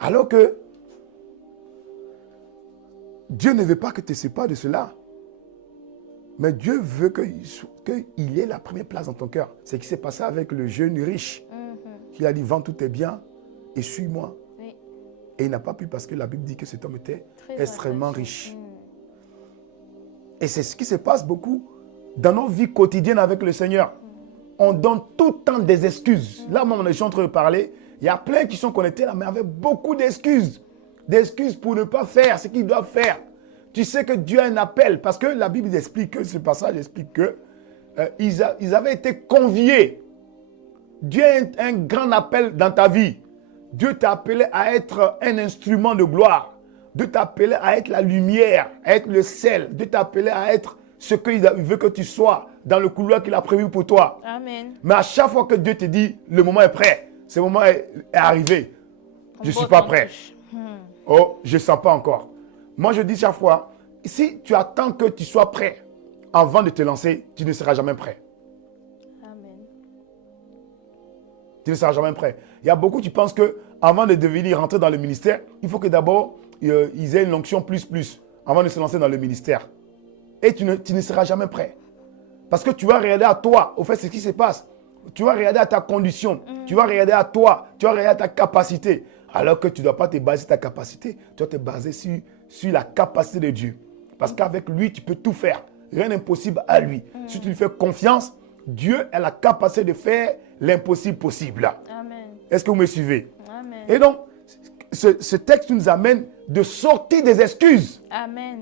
Alors que Dieu ne veut pas que tu te sépares de cela. Mais Dieu veut qu'il ait la première place dans ton cœur. C'est ce qui s'est passé avec le jeune riche. Qui a dit, vends tous tes biens et suis-moi. Oui. Et il n'a pas pu parce que la Bible dit que cet homme était extrêmement riche. Et c'est ce qui se passe beaucoup dans nos vies quotidiennes avec le Seigneur. On donne tout le temps des excuses. Là, moi, je suis en train de parler. Il y a plein qui sont connectés là, mais avec beaucoup d'excuses. D'excuses pour ne pas faire ce qu'ils doivent faire. Tu sais que Dieu a un appel. Parce que la Bible explique que ce passage explique que ils avaient été conviés. Dieu a un grand appel dans ta vie. Dieu t'a appelé à être un instrument de gloire. Dieu t'a appelé à être la lumière, à être le sel. Dieu t'a appelé à être ce qu'il veut que tu sois dans le couloir qu'il a prévu pour toi. Amen. Mais à chaque fois que Dieu te dit, le moment est prêt, ce moment est arrivé, je ne suis pas prêt. Oh, je ne sens pas encore. Moi, je dis chaque fois, si tu attends que tu sois prêt avant de te lancer, tu ne seras jamais prêt. Amen. Tu ne seras jamais prêt. Il y a beaucoup qui pensent qu'avant de rentrer dans le ministère, il faut que d'abord, ils aient une onction plus, avant de se lancer dans le ministère. Et tu ne seras jamais prêt. Parce que tu vas regarder à toi, au fait, ce qui se passe. Tu vas regarder à ta condition. Tu vas regarder à toi. Tu vas regarder à ta capacité. Alors que tu ne dois pas te baser sur ta capacité, tu dois te baser sur la capacité de Dieu. Parce qu'avec lui, tu peux tout faire. Rien n'est impossible à lui. Si tu lui fais confiance, Dieu a la capacité de faire l'impossible possible. Amen. Est-ce que vous me suivez? Amen. Et donc, ce texte nous amène de sortir des excuses. Amen.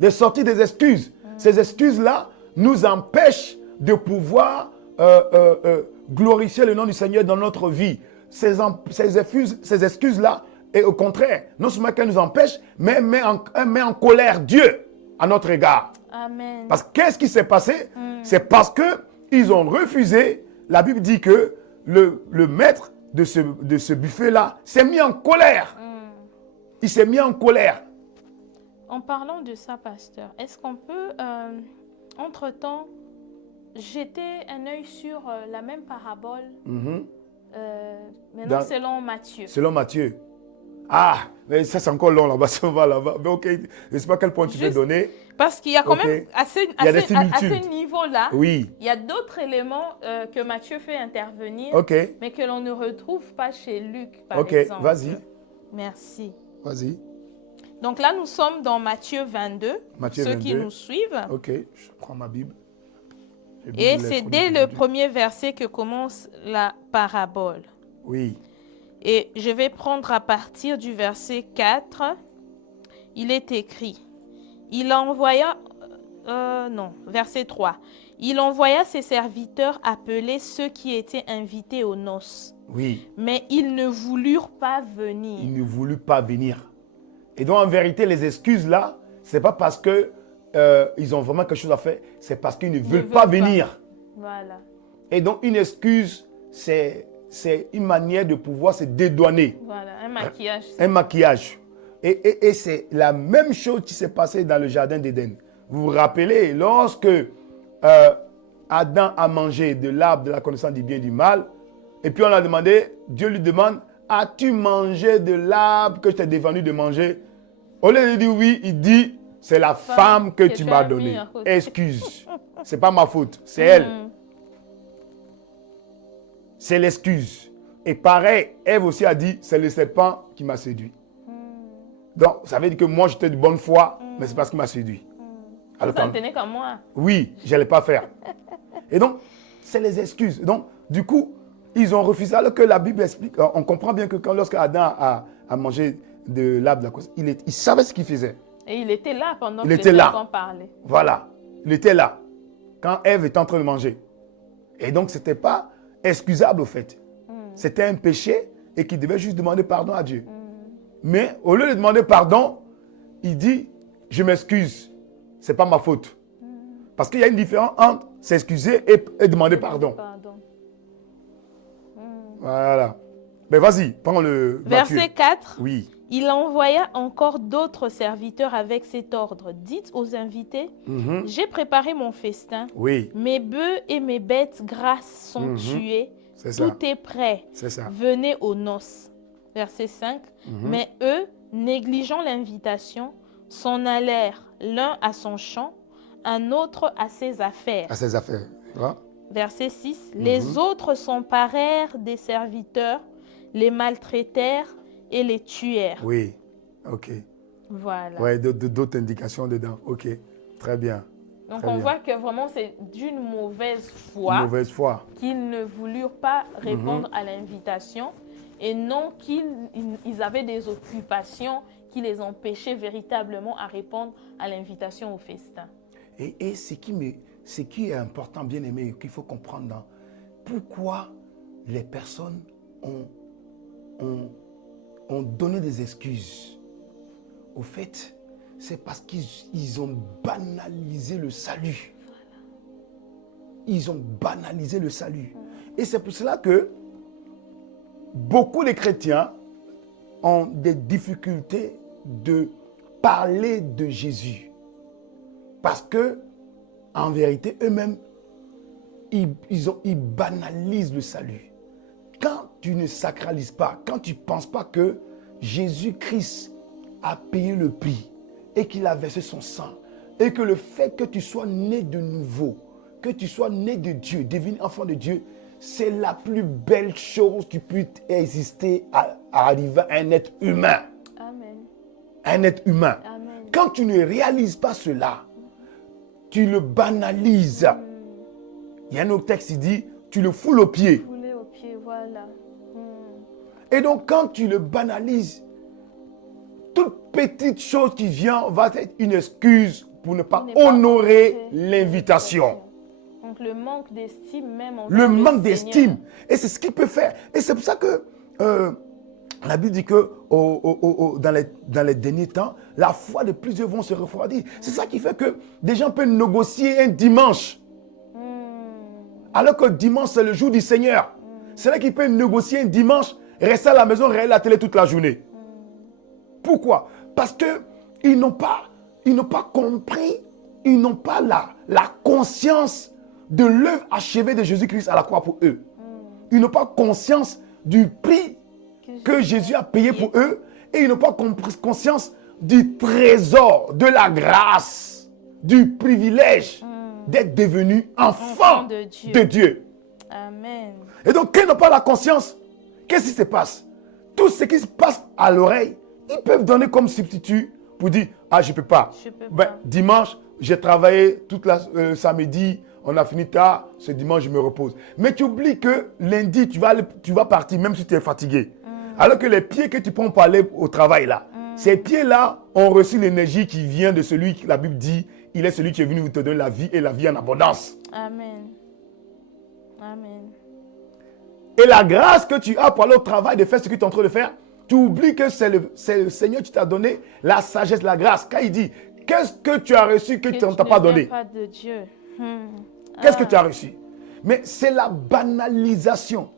De sortir des excuses. Ces excuses-là nous empêchent de pouvoir glorifier le nom du Seigneur dans notre vie. Ces excuses-là, et au contraire, non seulement qu'elles nous empêchent, mais met en colère Dieu à notre égard. Amen. Parce que qu'est-ce qui s'est passé? C'est parce qu'ils ont refusé. La Bible dit que le maître de ce buffet-là s'est mis en colère. Il s'est mis en colère. En parlant de ça, pasteur, est-ce qu'on peut, entre-temps, jeter un œil sur la même parabole, maintenant selon Matthieu? Selon Matthieu. Ah, mais ça c'est encore long là-bas, ça va là-bas. Mais ok, je ne sais pas quel point tu veux donner. Parce qu'il y a quand même, à ce niveau-là, oui, il y a d'autres éléments que Matthieu fait intervenir, mais que l'on ne retrouve pas chez Luc, par exemple. Ok, vas-y. Merci. Vas-y. Donc là, nous sommes dans Matthieu 22, Matthieu ceux 22. qui nous suivent. Ok, je prends ma Bible. Et c'est dès le premier verset que commence la parabole. Oui. Et je vais prendre à partir du verset 4. Il est écrit, il envoya, verset 3. Il envoya ses serviteurs appeler ceux qui étaient invités aux noces. Oui. Mais ils ne voulurent pas venir. Ils ne voulurent pas venir. Et donc, en vérité, les excuses là, ce n'est pas parce que ils ont vraiment quelque chose à faire, c'est parce qu'ils ne veulent pas venir. Voilà. Et donc, une excuse, c'est une manière de pouvoir se dédouaner. Voilà, un maquillage. Un maquillage. Et c'est la même chose qui s'est passée dans le jardin d'Éden. Vous vous rappelez, lorsque Adam a mangé de l'arbre de la connaissance du bien et du mal, et puis on a demandé, Dieu lui demande, as-tu mangé de l'arbre que je t'ai défendu de manger? Au lieu de dire oui, il dit, c'est la femme que tu m'as donnée. Excuse. Ce n'est pas ma faute, c'est elle. C'est l'excuse. Et pareil, Ève aussi a dit, c'est le serpent qui m'a séduit. Donc, ça veut dire que moi, j'étais de bonne foi, mais c'est parce qu'il m'a séduit. Alors, ça tenait comme moi. Oui, je n'allais pas faire. Et donc, c'est les excuses. Donc, du coup, ils ont refusé. Alors que la Bible explique, on comprend bien que lorsque Adam a mangé de l'arbre de la cause, il savait ce qu'il faisait. Et il était là pendant que les serpents parlaient. Voilà, il était là quand Ève était en train de manger. Et donc, ce n'était pas excusable au fait. C'était un péché et qu'il devait juste demander pardon à Dieu. Mais au lieu de demander pardon, il dit, je m'excuse, ce n'est pas ma faute. Parce qu'il y a une différence entre s'excuser et demander pardon. Voilà. Mais vas-y, prends le verset 4. Oui. Il envoya encore d'autres serviteurs avec cet ordre. Dites aux invités, j'ai préparé mon festin. Oui. Mes bœufs et mes bêtes grasses sont tués. Tout est prêt. C'est ça. Venez aux noces. Verset 5. Mais eux, négligeant l'invitation, s'en allèrent l'un à son champ, un autre à ses affaires. À ses affaires. Ouais. Verset 6. Les autres s'emparèrent des serviteurs, les maltraitèrent et les tuèrent. Oui, ok. Voilà. Ouais, d'autres indications dedans. Ok, très bien. Donc on voit que vraiment c'est d'une mauvaise foi. Une mauvaise foi. Qu'ils ne voulurent pas répondre à l'invitation et non qu'ils avaient des occupations qui les empêchaient véritablement à répondre à l'invitation au festin. Et ce qui est important, bien aimé, qu'il faut comprendre, pourquoi les personnes ont donné des excuses. Au fait, c'est parce qu'ils ont banalisé le salut. Ils ont banalisé le salut. Et c'est pour cela que beaucoup de chrétiens ont des difficultés de parler de Jésus. Parce que, en vérité, eux-mêmes, ils banalisent le salut. Quand tu ne sacralises pas, quand tu ne penses pas que Jésus-Christ a payé le prix et qu'il a versé son sang, et que le fait que tu sois né de nouveau, que tu sois né de Dieu, devenu enfant de Dieu, c'est la plus belle chose qui peut exister à arriver à un être humain. Amen. Un être humain. Amen. Quand tu ne réalises pas cela, tu le banalises. Il y a un autre texte qui dit, tu le foules aux pieds. Fouler aux pieds, voilà. Et donc, quand tu le banalises, toute petite chose qui vient va être une excuse pour ne pas honorer l'invitation. Donc, le manque d'estime même. Le manque d'estime. Et c'est ce qu'il peut faire. Et c'est pour ça que la Bible dit que dans les derniers temps, la foi de plusieurs vont se refroidir. C'est ça qui fait que des gens peuvent négocier un dimanche. Alors que dimanche, c'est le jour du Seigneur. C'est là qu'ils peuvent négocier un dimanche, rester à la maison, regarder la télé toute la journée. Pourquoi? Parce qu'ils n'ont pas compris, ils n'ont pas la conscience de l'œuvre achevée de Jésus-Christ à la croix pour eux. Ils n'ont pas conscience du prix que Jésus a payé pour eux et ils n'ont pas conscience du trésor, de la grâce, du privilège d'être devenus enfants de Dieu. Amen. Et donc, quand ils n'ont pas la conscience, qu'est-ce qui se passe? Tout ce qui se passe à l'oreille, ils peuvent donner comme substitut pour dire, ah, je ne peux pas. Dimanche, j'ai travaillé toute la samedi, on a fini tard, ce dimanche, je me repose. Mais tu oublies que lundi, tu vas partir, même si tu es fatigué. Alors que les pieds que tu prends pour aller au travail, là, ces pieds-là ont reçu l'énergie qui vient de celui que la Bible dit, il est celui qui est venu vous te donner la vie et la vie en abondance. Amen. Amen. Et la grâce que tu as pour aller au travail, de faire ce que tu es en train de faire, tu oublies que c'est le Seigneur qui t'a donné la sagesse, la grâce. Quand il dit, qu'est-ce que tu as reçu que tu ne t'as pas donné? Pas de Dieu. Qu'est-ce que tu as reçu? Mais c'est la banalisation.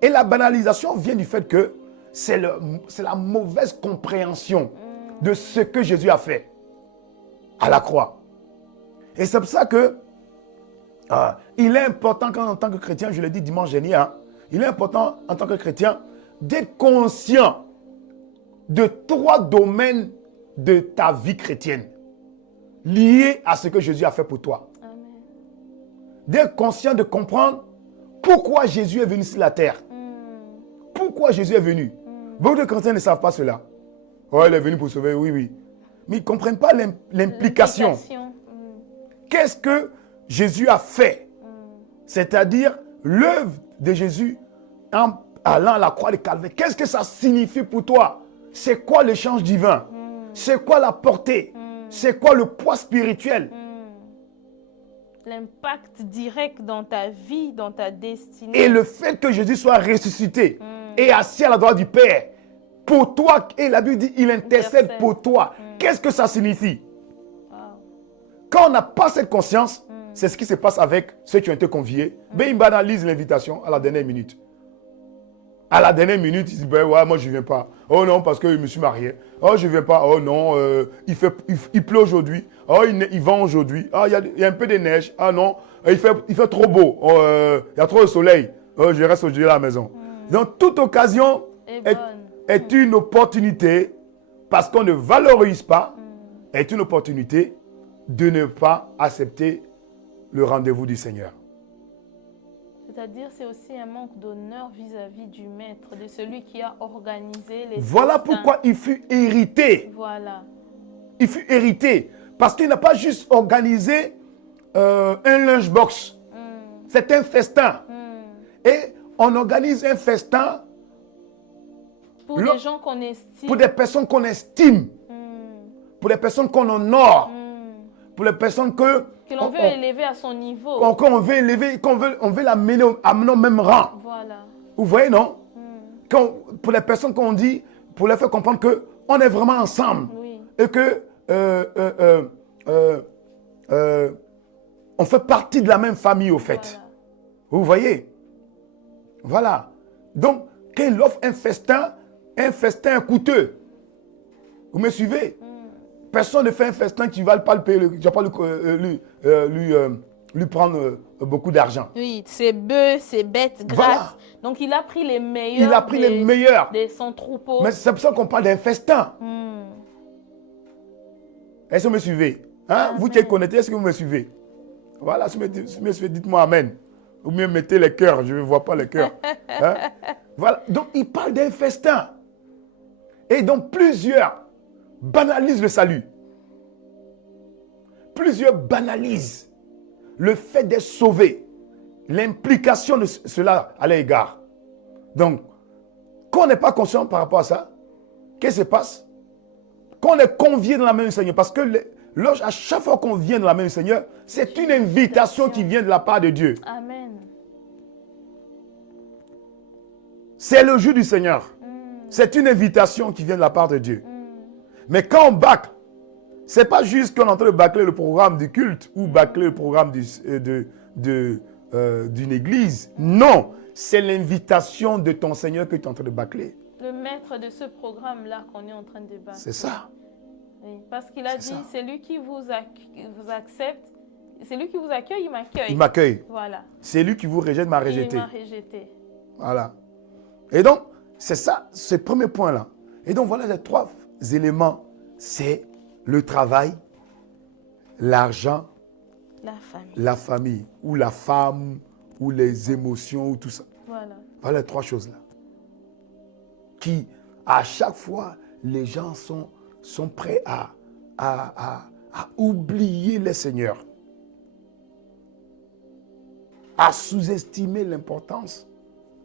Et la banalisation vient du fait que c'est la mauvaise compréhension de ce que Jésus a fait à la croix. Et c'est pour ça que il est important en tant que chrétien, je l'ai dit dimanche dernier, il est important en tant que chrétien d'être conscient de 3 domaines de ta vie chrétienne liés à ce que Jésus a fait pour toi. Amen. D'être conscient de comprendre pourquoi Jésus est venu sur la terre. Pourquoi Jésus est venu. Beaucoup de chrétiens ne savent pas cela. Oh, il est venu pour sauver, oui, oui. Mais ils ne comprennent pas l'implication. Qu'est-ce que Jésus a fait? C'est-à-dire l'œuvre de Jésus en allant à la croix de Calvaire. Qu'est-ce que ça signifie pour toi? C'est quoi l'échange divin? C'est quoi la portée? C'est quoi le poids spirituel? L'impact direct dans ta vie, dans ta destinée. Et le fait que Jésus soit ressuscité et assis à la droite du Père, pour toi, et la Bible dit, il intercède pour toi. Qu'est-ce que ça signifie? Quand on n'a pas cette conscience, c'est ce qui se passe avec ceux qui ont été conviés. Ben, ils banalisent l'invitation à la dernière minute. À la dernière minute, ils disent, ben ouais, moi je ne viens pas. Oh non, parce que je me suis marié. Oh, je ne viens pas. Oh non, il pleut aujourd'hui. Oh, il vent aujourd'hui. Ah, il y a un peu de neige. Ah non, il fait trop beau. Oh, il y a trop de soleil. Oh, je reste aujourd'hui à la maison. Donc, toute occasion est une opportunité, parce qu'on ne valorise pas, est une opportunité de ne pas accepter le rendez-vous du Seigneur. C'est-à-dire, c'est aussi un manque d'honneur vis-à-vis du maître, de celui qui a organisé les Voilà destins. pourquoi il fut hérité. Voilà. Il fut hérité. Parce qu'il n'a pas juste organisé un lunchbox. C'est un festin. Et on organise un festin pour des gens qu'on estime. Pour des personnes qu'on estime. Pour des personnes qu'on honore. Pour les personnes que l'on veut élever à son niveau. Qu'on veut élever, qu'on veut l'amener au même rang. Voilà. Vous voyez, non? Pour les personnes qu'on dit, pour les faire comprendre qu'on est vraiment ensemble. Oui. Et que on fait partie de la même famille, au fait. Voilà. Vous voyez? Voilà. Donc, quand il offre un festin coûteux, vous me suivez? Personne ne fait un festin qui ne va pas le payer, qui ne va pas lui prendre beaucoup d'argent. Oui, c'est bœufs, c'est bêtes grasses. Voilà. Donc, il a pris les meilleurs. Il a pris les meilleurs de son troupeau. Mais c'est pour ça qu'on parle d'un festin. Est-ce que vous me suivez? Hein? Vous qui êtes connectés, est-ce que vous me suivez? Voilà, si vous me suivez, dites-moi Amen. Ou mieux mettez les cœurs, je ne vois pas les cœurs. Hein? Voilà. Donc, il parle d'un festin. Et donc, plusieurs banalisent le salut. Plusieurs banalisent le fait d'être sauvé. L'implication de cela à l'égard. Donc, quand on n'est pas conscient par rapport à ça, qu'est-ce qui se passe? Quand on est convié dans la main du Seigneur, parce que à chaque fois qu'on vient dans la main du Seigneur, c'est une invitation qui vient de la part de Dieu. Amen. C'est le jour du Seigneur. C'est une invitation qui vient de la part de Dieu. Mais quand on bâcle, ce n'est pas juste qu'on est en train de bâcler le programme du culte ou bâcler le programme d'une église. Non, c'est l'invitation de ton Seigneur que tu es en train de bâcler. Le maître de ce programme-là qu'on est en train de bâcler. C'est ça. Oui, parce qu'il a dit, ça. c'est lui qui vous accepte, c'est lui qui vous accueille, il m'accueille. Il m'accueille. Voilà. C'est lui qui vous rejette, m'a rejeté. Il m'a rejeté. Voilà. Et donc, c'est ça, ce premier point-là. Et donc, voilà les trois éléments. C'est le travail, l'argent, la famille, ou la femme, ou les émotions, ou tout ça. Voilà. Voilà les trois choses-là. Qui, à chaque fois, les gens sont prêts à oublier le Seigneur. À sous-estimer l'importance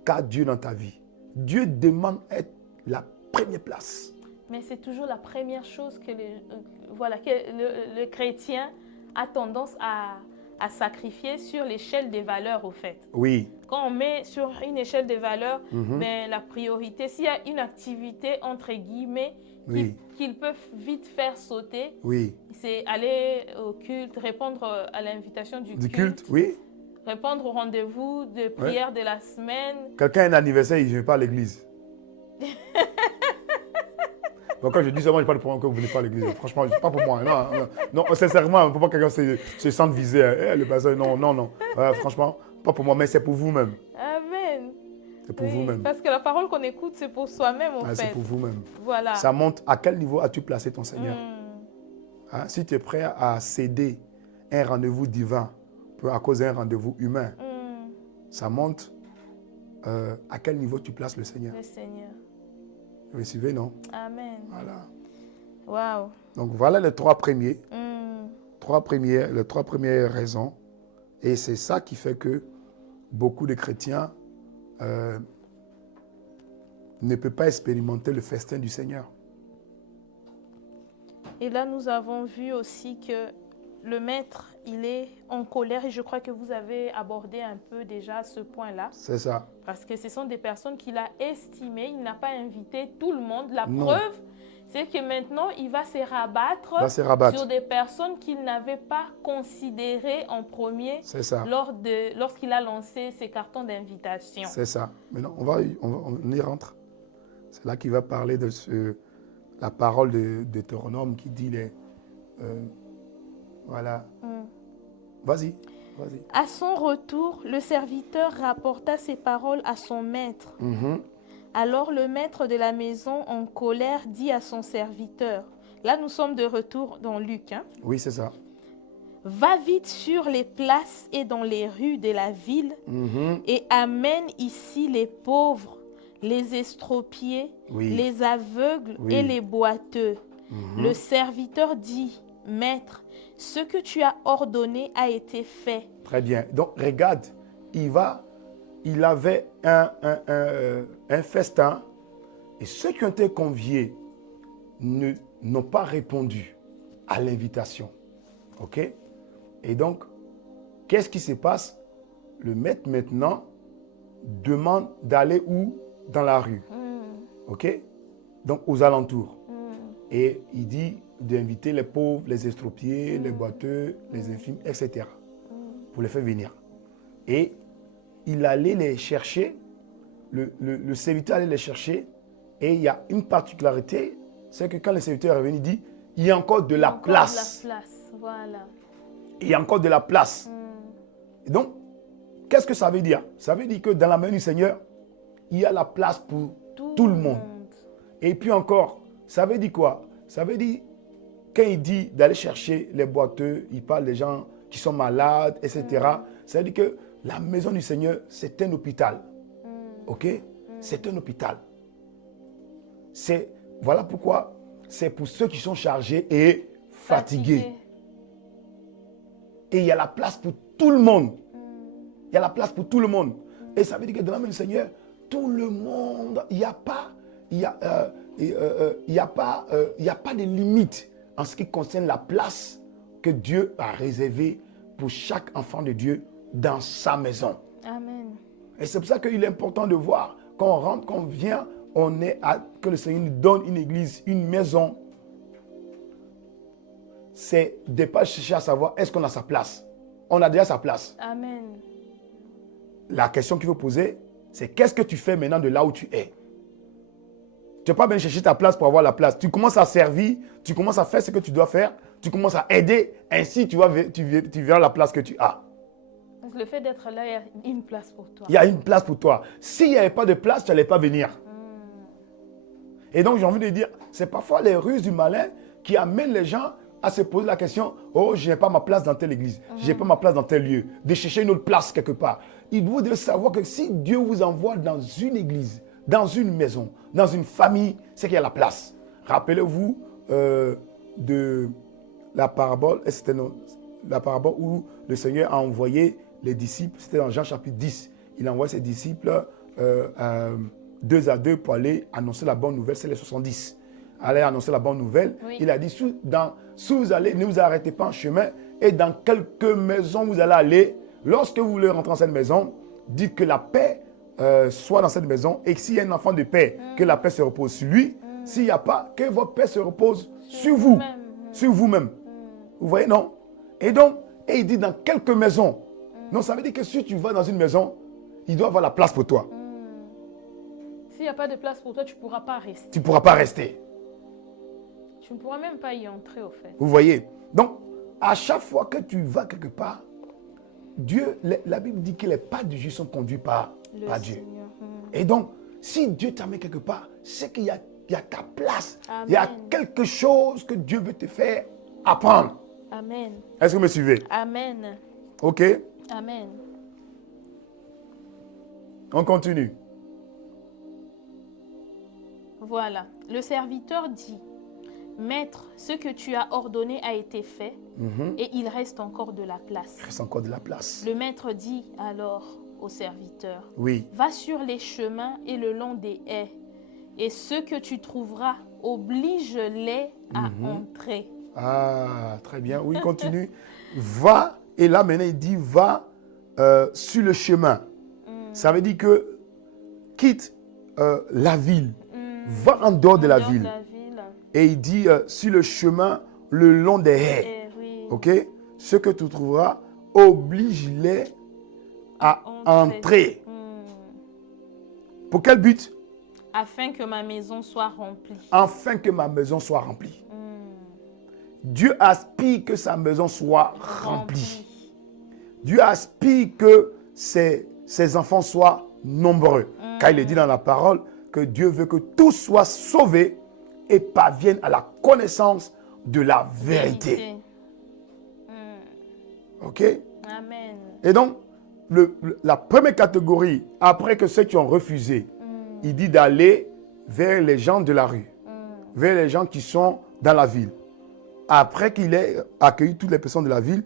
qu'a Dieu dans ta vie. Dieu demande être la première place. Mais c'est toujours la première chose que le chrétien a tendance à sacrifier sur l'échelle des valeurs, au fait. Oui. Quand on met sur une échelle des valeurs, ben, la priorité, s'il y a une activité, entre guillemets, qu'ils peuvent vite faire sauter, c'est aller au culte, répondre à l'invitation du culte. Oui. Répondre au rendez-vous de prière de la semaine. Quelqu'un a un anniversaire, il ne vient pas à l'église. Donc quand je dis ça, moi, je n'ai pas de problème que vous ne venez pas à l'église. Franchement, pas pour moi. Non, sincèrement, il ne faut pas que quelqu'un se sente visé. Le pasteur, non. Franchement, pas pour moi, mais c'est pour vous-même. Amen. C'est pour vous-même. Parce que la parole qu'on écoute, c'est pour soi-même, en fait. C'est pour vous-même. Voilà. Ça montre à quel niveau as-tu placé ton Seigneur. Si tu es prêt à céder un rendez-vous divin à cause d'un rendez-vous humain, ça montre à quel niveau tu places le Seigneur. Le Seigneur. Vous me suivez, non? Amen. Voilà. Wow. Donc voilà les trois premiers. Les trois premières raisons. Et c'est ça qui fait que beaucoup de chrétiens ne peuvent pas expérimenter le festin du Seigneur. Et là, nous avons vu aussi que le maître, il est en colère et je crois que vous avez abordé un peu déjà ce point-là. C'est ça. Parce que ce sont des personnes qu'il a estimées, il n'a pas invité tout le monde. La preuve, c'est que maintenant, il va se rabattre sur des personnes qu'il n'avait pas considérées en premier lorsqu'il a lancé ses cartons d'invitation. C'est ça. Maintenant, on y rentre. C'est là qu'il va parler de la parole de Deutéronome qui dit voilà. Vas-y. À son retour, le serviteur rapporta ces paroles à son maître. Alors le maître de la maison, en colère, dit à son serviteur, là nous sommes de retour dans Luc. Oui, c'est ça. Va vite sur les places et dans les rues de la ville et amène ici les pauvres, les estropiés, les aveugles et les boiteux. Le serviteur dit, maître, ce que tu as ordonné a été fait. Très bien. Donc, regarde, il avait un festin et ceux qui ont été conviés n'ont pas répondu à l'invitation. OK? Et donc, qu'est-ce qui se passe? Le maître, maintenant, demande d'aller où? Dans la rue. OK? Donc, aux alentours. Et il dit d'inviter les pauvres, les estropiés, les boiteux, les infirmes, etc. Pour les faire venir. Et il allait les chercher, le serviteur allait les chercher, et il y a une particularité, c'est que quand le serviteur est revenu, il dit, il y a encore de la place. Voilà. Il y a encore de la place. Et donc, qu'est-ce que ça veut dire? Ça veut dire que dans la main du Seigneur, il y a la place pour tout le monde. Et puis encore, ça veut dire quoi? Ça veut dire, quand il dit d'aller chercher les boiteux, il parle des gens qui sont malades, etc. Ça veut dire que la maison du Seigneur, c'est un hôpital. Ok? C'est un hôpital. Voilà pourquoi c'est pour ceux qui sont chargés et fatigués. Et il y a la place pour tout le monde. Il y a la place pour tout le monde. Et ça veut dire que dans la maison du Seigneur, tout le monde, il n'y a pas de limite en ce qui concerne la place que Dieu a réservée pour chaque enfant de Dieu dans sa maison. Amen. Et c'est pour ça qu'il est important de voir, quand on rentre, quand on vient, que le Seigneur nous donne une église, une maison. C'est de ne pas chercher à savoir est-ce qu'on a sa place. On a déjà sa place. Amen. La question qu'il faut poser, c'est qu'est-ce que tu fais maintenant de là où tu es? Tu n'as pas bien chercher ta place pour avoir la place. Tu commences à servir, tu commences à faire ce que tu dois faire, tu commences à aider, ainsi tu verras la place que tu as. Donc le fait d'être là, il y a une place pour toi. Il y a une place pour toi. S'il n'y avait pas de place, tu n'allais pas venir. Et donc j'ai envie de dire, c'est parfois les ruses du malin qui amènent les gens à se poser la question, oh, je n'ai pas ma place dans telle église, je n'ai pas ma place dans tel lieu, de chercher une autre place quelque part. Vous devez savoir que si Dieu vous envoie dans une église, dans une maison, dans une famille, c'est qu'il y a la place. Rappelez-vous de la parabole, la parabole où le Seigneur a envoyé les disciples, c'était dans Jean chapitre 10. Il a envoyé ses disciples 2 à 2 pour aller annoncer la bonne nouvelle, c'est les 70. Aller annoncer la bonne nouvelle. Oui. Il a dit, si vous allez, ne vous arrêtez pas en chemin, et dans quelques maisons vous allez aller, lorsque vous voulez rentrer dans cette maison, dites que la paix soit dans cette maison, et que s'il y a un enfant de paix, que la paix se repose sur lui. S'il n'y a pas, que votre paix se repose sur vous, sur vous-même. Vous voyez, non? Et donc, il dit dans quelques maisons. Donc ça veut dire que si tu vas dans une maison, il doit avoir la place pour toi. S'il n'y a pas de place pour toi, tu ne pourras pas rester. Tu ne pourras pas rester. Tu ne pourras même pas y entrer, au fait. Vous voyez? Donc, à chaque fois que tu vas quelque part, Dieu, la Bible dit que les pas du juste sont conduits par Dieu. Et donc, si Dieu t'a mis quelque part, c'est qu'il y a ta place. Amen. Il y a quelque chose que Dieu veut te faire apprendre. Amen. Est-ce que vous me suivez? Amen. Ok. Amen. On continue. Voilà. Le serviteur dit, Maître, ce que tu as ordonné a été fait et il reste encore de la place. Il reste encore de la place. Le maître dit alors au serviteur, oui. Va sur les chemins et le long des haies et ceux que tu trouveras, oblige-les à entrer. Ah, très bien. Oui, continue. Va, et là maintenant il dit, va sur le chemin. Ça veut dire que quitte la ville, va en dehors de la ville. Et il dit sur le chemin, le long des haies. Oui. Ok? Ce que tu trouveras, oblige-les à entrer. Pour quel but? Afin que ma maison soit remplie. Afin que ma maison soit remplie. Dieu aspire que sa maison soit remplie. Dieu aspire que ses enfants soient nombreux. Car il est dit dans la parole que Dieu veut que tous soient sauvés et parviennent à la connaissance de la vérité. Ok? Amen. Et donc, la première catégorie, après que ceux qui ont refusé, il dit d'aller vers les gens de la rue, vers les gens qui sont dans la ville. Après qu'il ait accueilli toutes les personnes de la ville,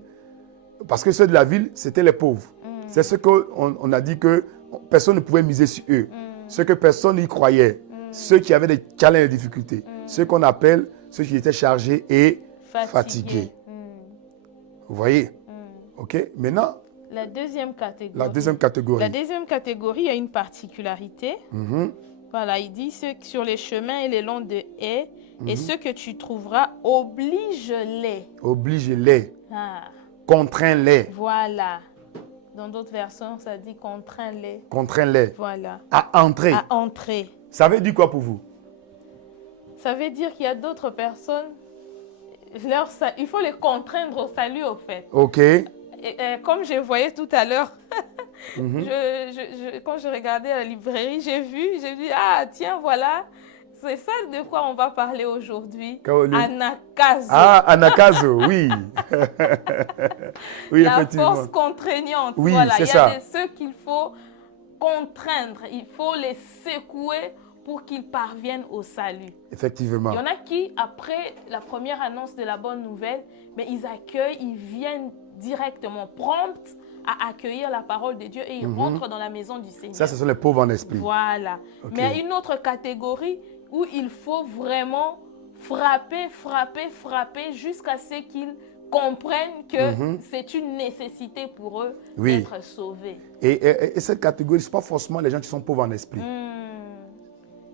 parce que ceux de la ville, c'était les pauvres. C'est ce qu'on a dit que personne ne pouvait miser sur eux. Ceux que personne n'y croyait. Ceux qui avaient des challenges et des difficultés. Ceux qu'on appelle ceux qui étaient chargés et fatigués. Vous voyez? Ok? Maintenant, la deuxième catégorie. La deuxième catégorie a une particularité. Voilà, il dit sur les chemins et les longs de haies, et ceux que tu trouveras, oblige-les. Oblige-les. Ah. Contrains-les. Voilà. Dans d'autres versions, ça dit contrains-les. Contrains-les. Voilà. À entrer. À entrer. Ça veut dire quoi pour vous? Ça veut dire qu'il y a d'autres personnes, il faut les contraindre au salut, au fait. Ok. Comme je voyais tout à l'heure, quand je regardais la librairie, j'ai vu, ah tiens, voilà, c'est ça de quoi on va parler aujourd'hui. Quand- Anakazo. Ah, Anakazo, oui. Oui, La effectivement. force contraignante. Oui, voilà, c'est il y ça. a ceux qu'il faut contraindre, il faut les secouer pour qu'ils parviennent au salut. Effectivement. Il y en a qui, après la première annonce de la bonne nouvelle, mais ils accueillent, ils viennent directement, prompts à accueillir la parole de Dieu et ils rentrent dans la maison du Seigneur. Ça, ce sont les pauvres en esprit. Voilà. Ok. Mais il y a une autre catégorie où il faut vraiment frapper, frapper, frapper jusqu'à ce qu'ils comprennent que c'est une nécessité pour eux Oui. d'être sauvés. Et cette catégorie, ce n'est pas forcément les gens qui sont pauvres en esprit.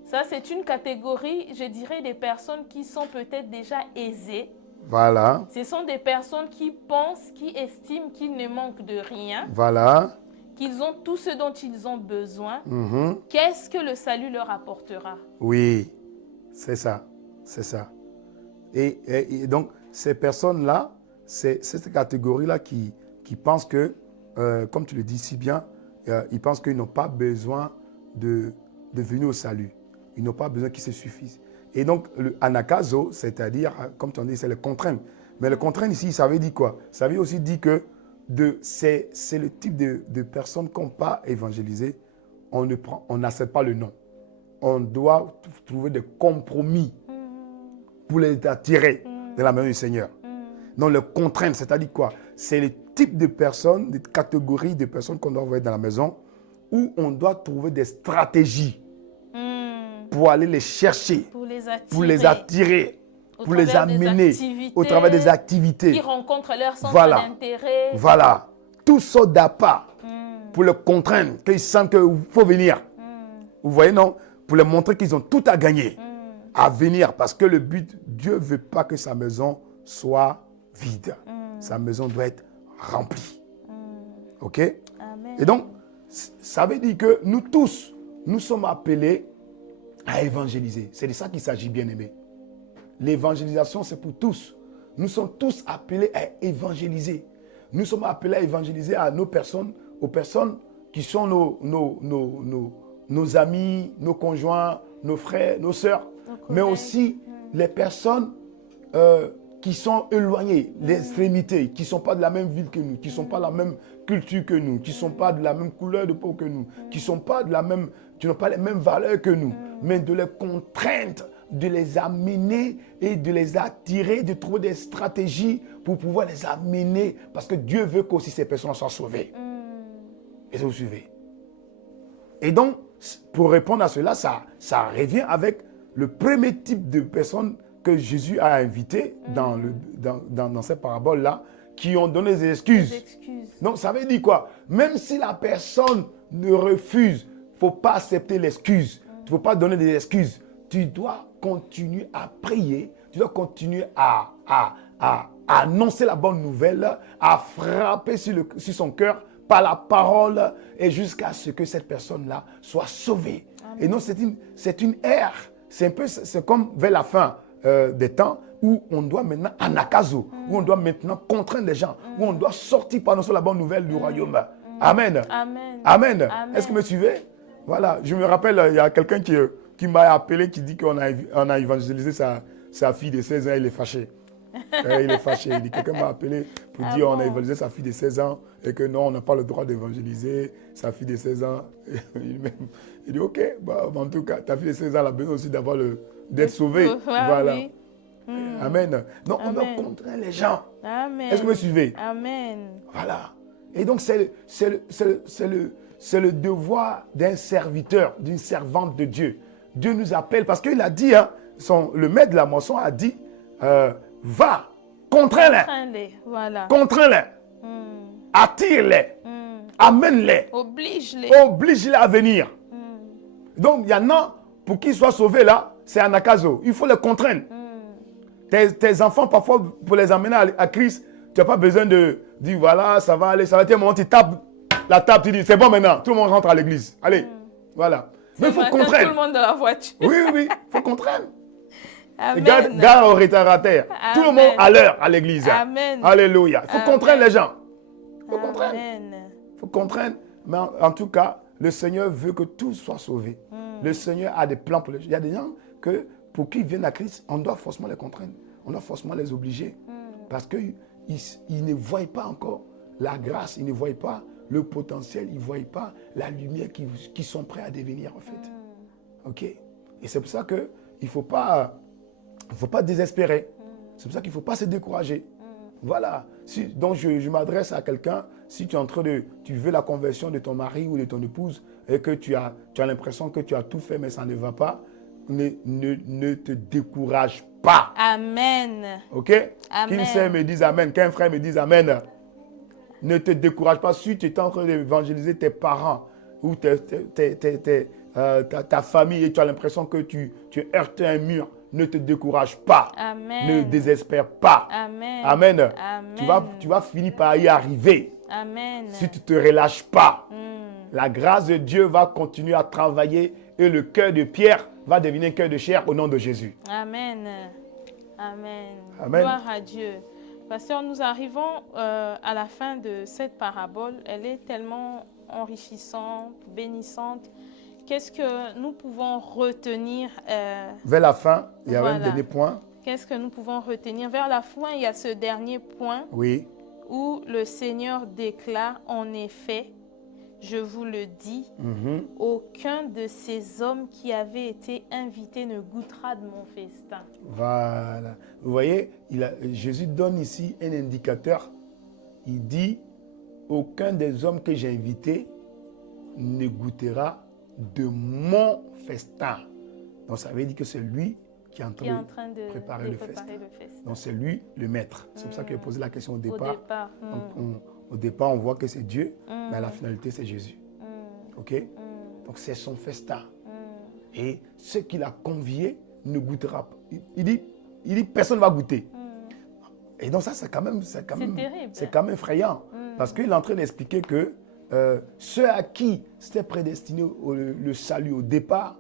Ça, c'est une catégorie, je dirais, des personnes qui sont peut-être déjà aisées. Voilà. Ce sont des personnes qui pensent, qui estiment qu'ils ne manquent de rien, Voilà. qu'ils ont tout ce dont ils ont besoin. Mhm. Qu'est-ce que le salut leur apportera? Oui, c'est ça. C'est ça. Et donc, ces personnes-là, c'est cette catégorie-là qui pensent que, comme tu le dis si bien, ils pensent qu'ils n'ont pas besoin de venir au salut. Ils n'ont pas besoin qu'ils se suffisent. Et donc, le anakazo, c'est-à-dire, comme tu en dis, c'est le contrainte. Mais le contrainte ici, ça veut dire quoi? Ça veut aussi dire que c'est le type de personnes qu'on n'a pas évangélisé. On n'accepte pas le nom. On doit trouver des compromis pour les attirer dans la maison du Seigneur. Donc, le contrainte, c'est-à-dire quoi? C'est le type de personnes, des catégories de personnes qu'on doit envoyer dans la maison où on doit trouver des stratégies pour aller les chercher, pour les attirer, pour les amener au travers des activités. Qui rencontrent leur centre Voilà. d'intérêt. Voilà. Tout sortes d'appâts pour les contraindre, qu'ils sentent qu'il faut venir. Vous voyez, non? Pour leur montrer qu'ils ont tout à gagner, à venir. Parce que le but, Dieu ne veut pas que sa maison soit vide. Sa maison doit être remplie. OK? Amen. Et donc, ça veut dire que nous tous, nous sommes appelés à évangéliser. C'est de ça qu'il s'agit, bien-aimés. L'évangélisation, c'est pour tous. Nous sommes tous appelés à évangéliser. Nous sommes appelés à évangéliser à nos personnes, aux personnes qui sont nos amis, nos conjoints, nos frères, nos sœurs, mais aussi les personnes qui sont éloignées, l'extrémité, qui ne sont pas de la même ville que nous, qui ne sont pas de la même culture que nous, qui ne sont pas de la même couleur de peau que nous, qui sont pas de la même, qui n'ont pas les mêmes valeurs que nous, mais de les contraindre, de les amener et de les attirer, de trouver des stratégies pour pouvoir les amener, parce que Dieu veut qu'aussi ces personnes soient sauvées. Et vous suivez. Et donc, pour répondre à cela, ça revient avec le premier type de personnes que Jésus a invité dans cette parabole-là, qui ont donné des excuses. Donc, ça veut dire quoi? Même si la personne ne refuse, il ne faut pas accepter l'excuse. Tu ne faut pas donner des excuses. Tu dois continuer à prier. Tu dois continuer à annoncer la bonne nouvelle, à frapper sur son cœur par la parole et jusqu'à ce que cette personne-là soit sauvée. Amen. Et non, c'est une ère. C'est comme vers la fin des temps où on doit maintenant anakazo, où on doit maintenant contraindre les gens, où on doit sortir par nous la bonne nouvelle du royaume. Amen. Amen. Amen. Amen. Est-ce que vous me suivez? Voilà. Je me rappelle, il y a quelqu'un qui m'a appelé, qui dit qu'on a évangélisé sa fille de 16 ans, il est fâché. Il est fâché. Il dit, quelqu'un m'a appelé pour dire on a évangélisé sa fille de 16 ans et que non, on n'a pas le droit d'évangéliser sa fille de 16 ans. Il dit, ok, bah, en tout cas, ta fille de 16 ans a besoin aussi d'être sauvée. Voilà. Oui. Amen. Donc, on doit contraindre les gens. Amen. Est-ce que vous me suivez? Amen. Voilà. Et donc, c'est le devoir d'un serviteur, d'une servante de Dieu. Dieu nous appelle parce qu'il a dit, hein, le maître de la moisson a dit, va, contrains-les. Voilà. Contrains-les. Attire-les. Amène-les. Oblige-les. Oblige-les à venir. Donc, il y en a, pour qu'ils soient sauvés là, c'est un akazo. Il faut les contraindre. Tes enfants, parfois, pour les amener à Christ, tu n'as pas besoin de dire, voilà, ça va aller, ça va être un moment, tu tapes la table, tu dis, c'est bon maintenant, tout le monde rentre à l'église. Allez, voilà. Mais il faut contraindre. Tout le monde dans la voiture. Oui, il faut contraindre. Amen. Garde au retardataire. Tout le monde à l'heure à l'église. Amen. Alléluia. Il faut contraindre les gens. Il faut contraindre. Amen. Il faut contraindre. Mais en tout cas, le Seigneur veut que tout soit sauvé. Le Seigneur a des plans pour les gens. Il y a des gens que pour qu'ils viennent à Christ, on doit forcément les contraindre. On doit forcément les obliger. Parce qu'ils ne voient pas encore la grâce, ils ne voient pas le potentiel, ils ne voient pas la lumière qui sont prêts à devenir en fait. Ok? Et c'est pour ça qu'il ne faut pas désespérer. C'est pour ça qu'il ne faut pas se décourager. Voilà. Donc je m'adresse à quelqu'un, si tu es en train tu veux la conversion de ton mari ou de ton épouse et que tu as l'impression que tu as tout fait mais ça ne va pas, ne te décourage pas. Amen. Ok? Amen. Qu'une sœur me dise amen, qu'un frère me dise amen. Ne te décourage pas. Si tu es en train d'évangéliser tes parents ou ta famille et tu as l'impression que tu heurtes un mur, ne te décourage pas. Amen. Ne désespère pas. Amen. Amen. Amen. Tu vas finir par y arriver. Amen. Si tu ne te relâches pas. La grâce de Dieu va continuer à travailler et le cœur de Pierre va devenir un cœur de chair au nom de Jésus. Amen. Amen. Amen. Gloire à Dieu. Pasteur, nous arrivons à la fin de cette parabole. Elle est tellement enrichissante, bénissante. Qu'est-ce que nous pouvons retenir Vers la fin, il y a voilà. un dernier point. Qu'est-ce que nous pouvons retenir? Vers la fin, il y a ce dernier point Oui. où le Seigneur déclare en effet, je vous le dis, aucun de ces hommes qui avaient été invités ne goûtera de mon festin. Voilà. Vous voyez, Jésus donne ici un indicateur. Il dit, aucun des hommes que j'ai invités ne goûtera de mon festin. Donc ça veut dire que c'est lui qui est en train de préparer le festin. Donc c'est lui le maître. C'est pour ça qu'il a posé la question au départ. Donc, au départ, on voit que c'est Dieu, mais à la finalité, c'est Jésus. Ok? Donc c'est son festin. Et ce qu'il a convié ne goûtera pas. Il dit personne ne va goûter. Et donc ça, c'est quand même effrayant. Parce qu'il est en train d'expliquer que ceux à qui c'était prédestiné le salut au départ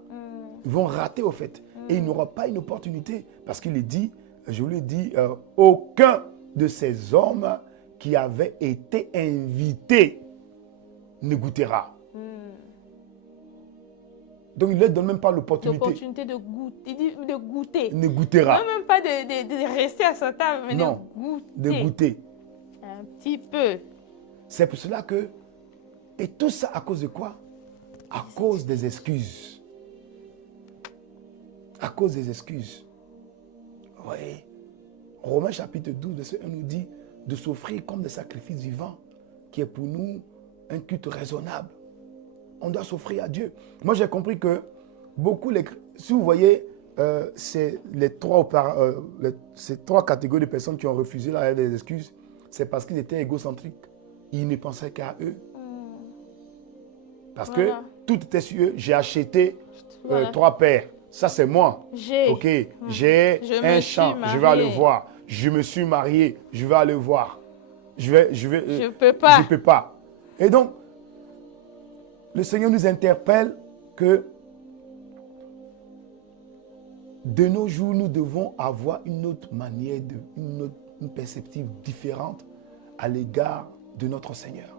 vont rater au fait. Et il n'aura pas une opportunité. Parce qu'il est dit, je vous l'ai dit, aucun de ces hommes qui avaient été invités ne goûtera. Donc il ne leur donne même pas l'opportunité. L'opportunité de goûter. Il dit de goûter. Ne goûtera. Non, même pas de rester à sa table, mais non, de goûter. De goûter. Un petit peu. C'est pour cela que... Et tout ça à cause de quoi? À cause des excuses. À cause des excuses. Oui. Romains chapitre 12, verset 1 nous dit de s'offrir comme des sacrifices vivants, qui est pour nous un culte raisonnable. On doit s'offrir à Dieu. Moi, j'ai compris que beaucoup, si vous voyez, c'est ces trois catégories de personnes qui ont refusé la des excuses, c'est parce qu'ils étaient égocentriques. Ils ne pensaient qu'à eux. Parce que tout était sur eux. J'ai acheté 3 paires. Ça, c'est moi. J'ai un champ. Je vais aller voir. Je me suis marié. Je vais aller voir. Je peux pas. Je peux pas. Et donc, le Seigneur nous interpelle que de nos jours, nous devons avoir une autre manière, une perspective différente à l'égard de notre Seigneur.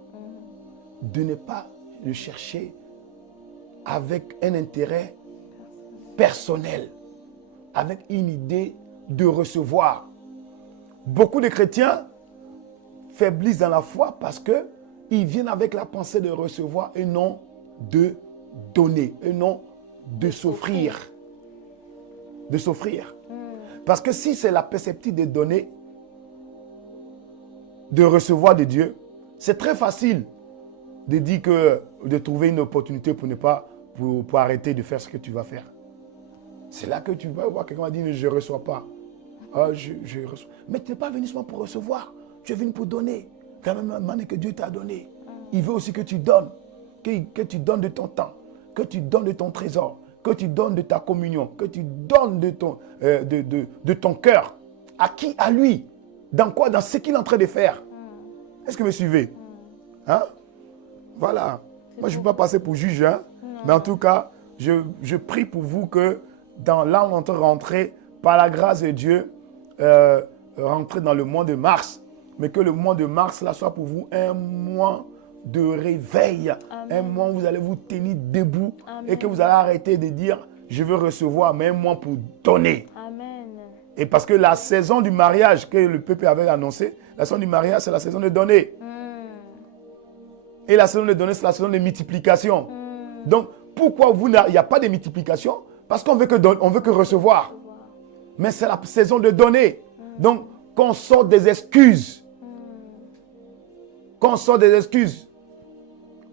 De ne pas le chercher avec un intérêt personnel, avec une idée de recevoir. Beaucoup de chrétiens faiblissent dans la foi parce qu'ils viennent avec la pensée de recevoir et non de donner, et non de s'offrir. De s'offrir. Parce que si c'est la perspective de donner, de recevoir de Dieu, c'est très facile de dire que de trouver une opportunité pour arrêter de faire ce que tu vas faire. C'est là que tu vas voir quelqu'un qui dit je ne reçois pas. Je reçois. Mais tu n'es pas venu seulement pour recevoir. Tu es venu pour donner. Quand même, la manière que Dieu t'a donné. Il veut aussi que tu donnes. Que tu donnes de ton temps. Que tu donnes de ton trésor. Que tu donnes de ta communion. Que tu donnes de ton cœur. À qui? À lui. Dans quoi? Dans ce qu'il est en train de faire. Est-ce que vous me suivez? Hein? Voilà. Moi, je ne veux pas passer pour juge. Hein? Mais en tout cas, je prie pour vous que là, on est en train de rentrer par la grâce de Dieu, rentrer dans le mois de mars. Mais que le mois de mars, là, soit pour vous un mois de réveil. Amen. Un mois où vous allez vous tenir debout. Amen. Et que vous allez arrêter de dire je veux recevoir, mais moi pour donner. Amen. Et parce que la saison du mariage que le peuple avait annoncé, la saison du mariage, c'est la saison de donner. Et la saison de donner, c'est la saison de multiplication. Donc, pourquoi il n'y a pas de multiplication? Parce qu'on veut que recevoir. Mais c'est la saison de donner. Donc, qu'on sorte des excuses. Qu'on sorte des excuses.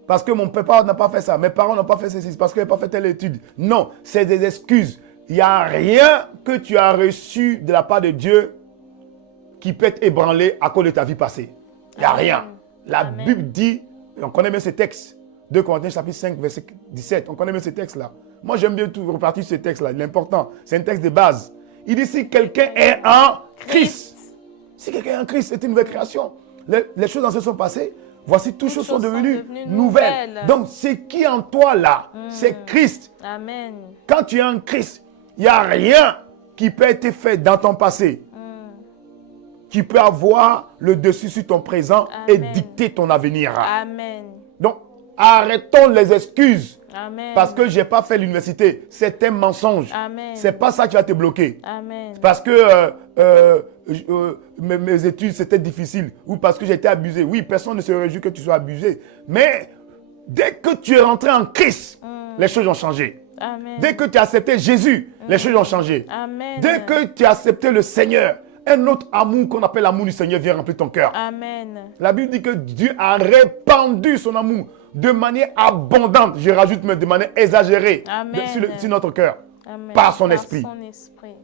Parce que mon papa n'a pas fait ça, mes parents n'ont pas fait ceci, parce qu'ils n'ont pas fait telle étude. Non, c'est des excuses. Il n'y a rien que tu as reçu de la part de Dieu qui peut être ébranlé à cause de ta vie passée. Il n'y a rien. La Bible dit, on connaît bien ce texte, 2 Corinthiens chapitre 5, verset 17, on connaît bien ce texte-là. Moi, j'aime bien tout repartir ce texte-là, il est important. C'est un texte de base. Il dit, si quelqu'un est en Christ, si quelqu'un est en Christ, c'est une nouvelle création. Les choses anciennes sont passées. Voici, toutes choses sont devenues nouvelles. Donc, ce qui est en toi là, c'est Christ. Amen. Quand tu es en Christ, il n'y a rien qui peut être fait dans ton passé. Qui peut avoir le dessus sur ton présent et dicter ton avenir. Amen. Donc, arrêtons les excuses. Amen. Parce que je n'ai pas fait l'université. C'est un mensonge. Ce n'est pas ça qui va te bloquer. Amen. Parce que mes études, c'était difficile. Ou parce que j'ai été abusé. Oui, personne ne se réjouit que tu sois abusé. Mais dès que tu es rentré en Christ, les choses ont changé. Amen. Dès que tu as accepté Jésus, les choses ont changé. Amen. Dès que tu as accepté le Seigneur, un autre amour qu'on appelle l'amour du Seigneur vient remplir ton cœur. Amen. La Bible dit que Dieu a répandu son amour de manière abondante, je rajoute même de manière exagérée sur notre cœur. Amen. Par son esprit.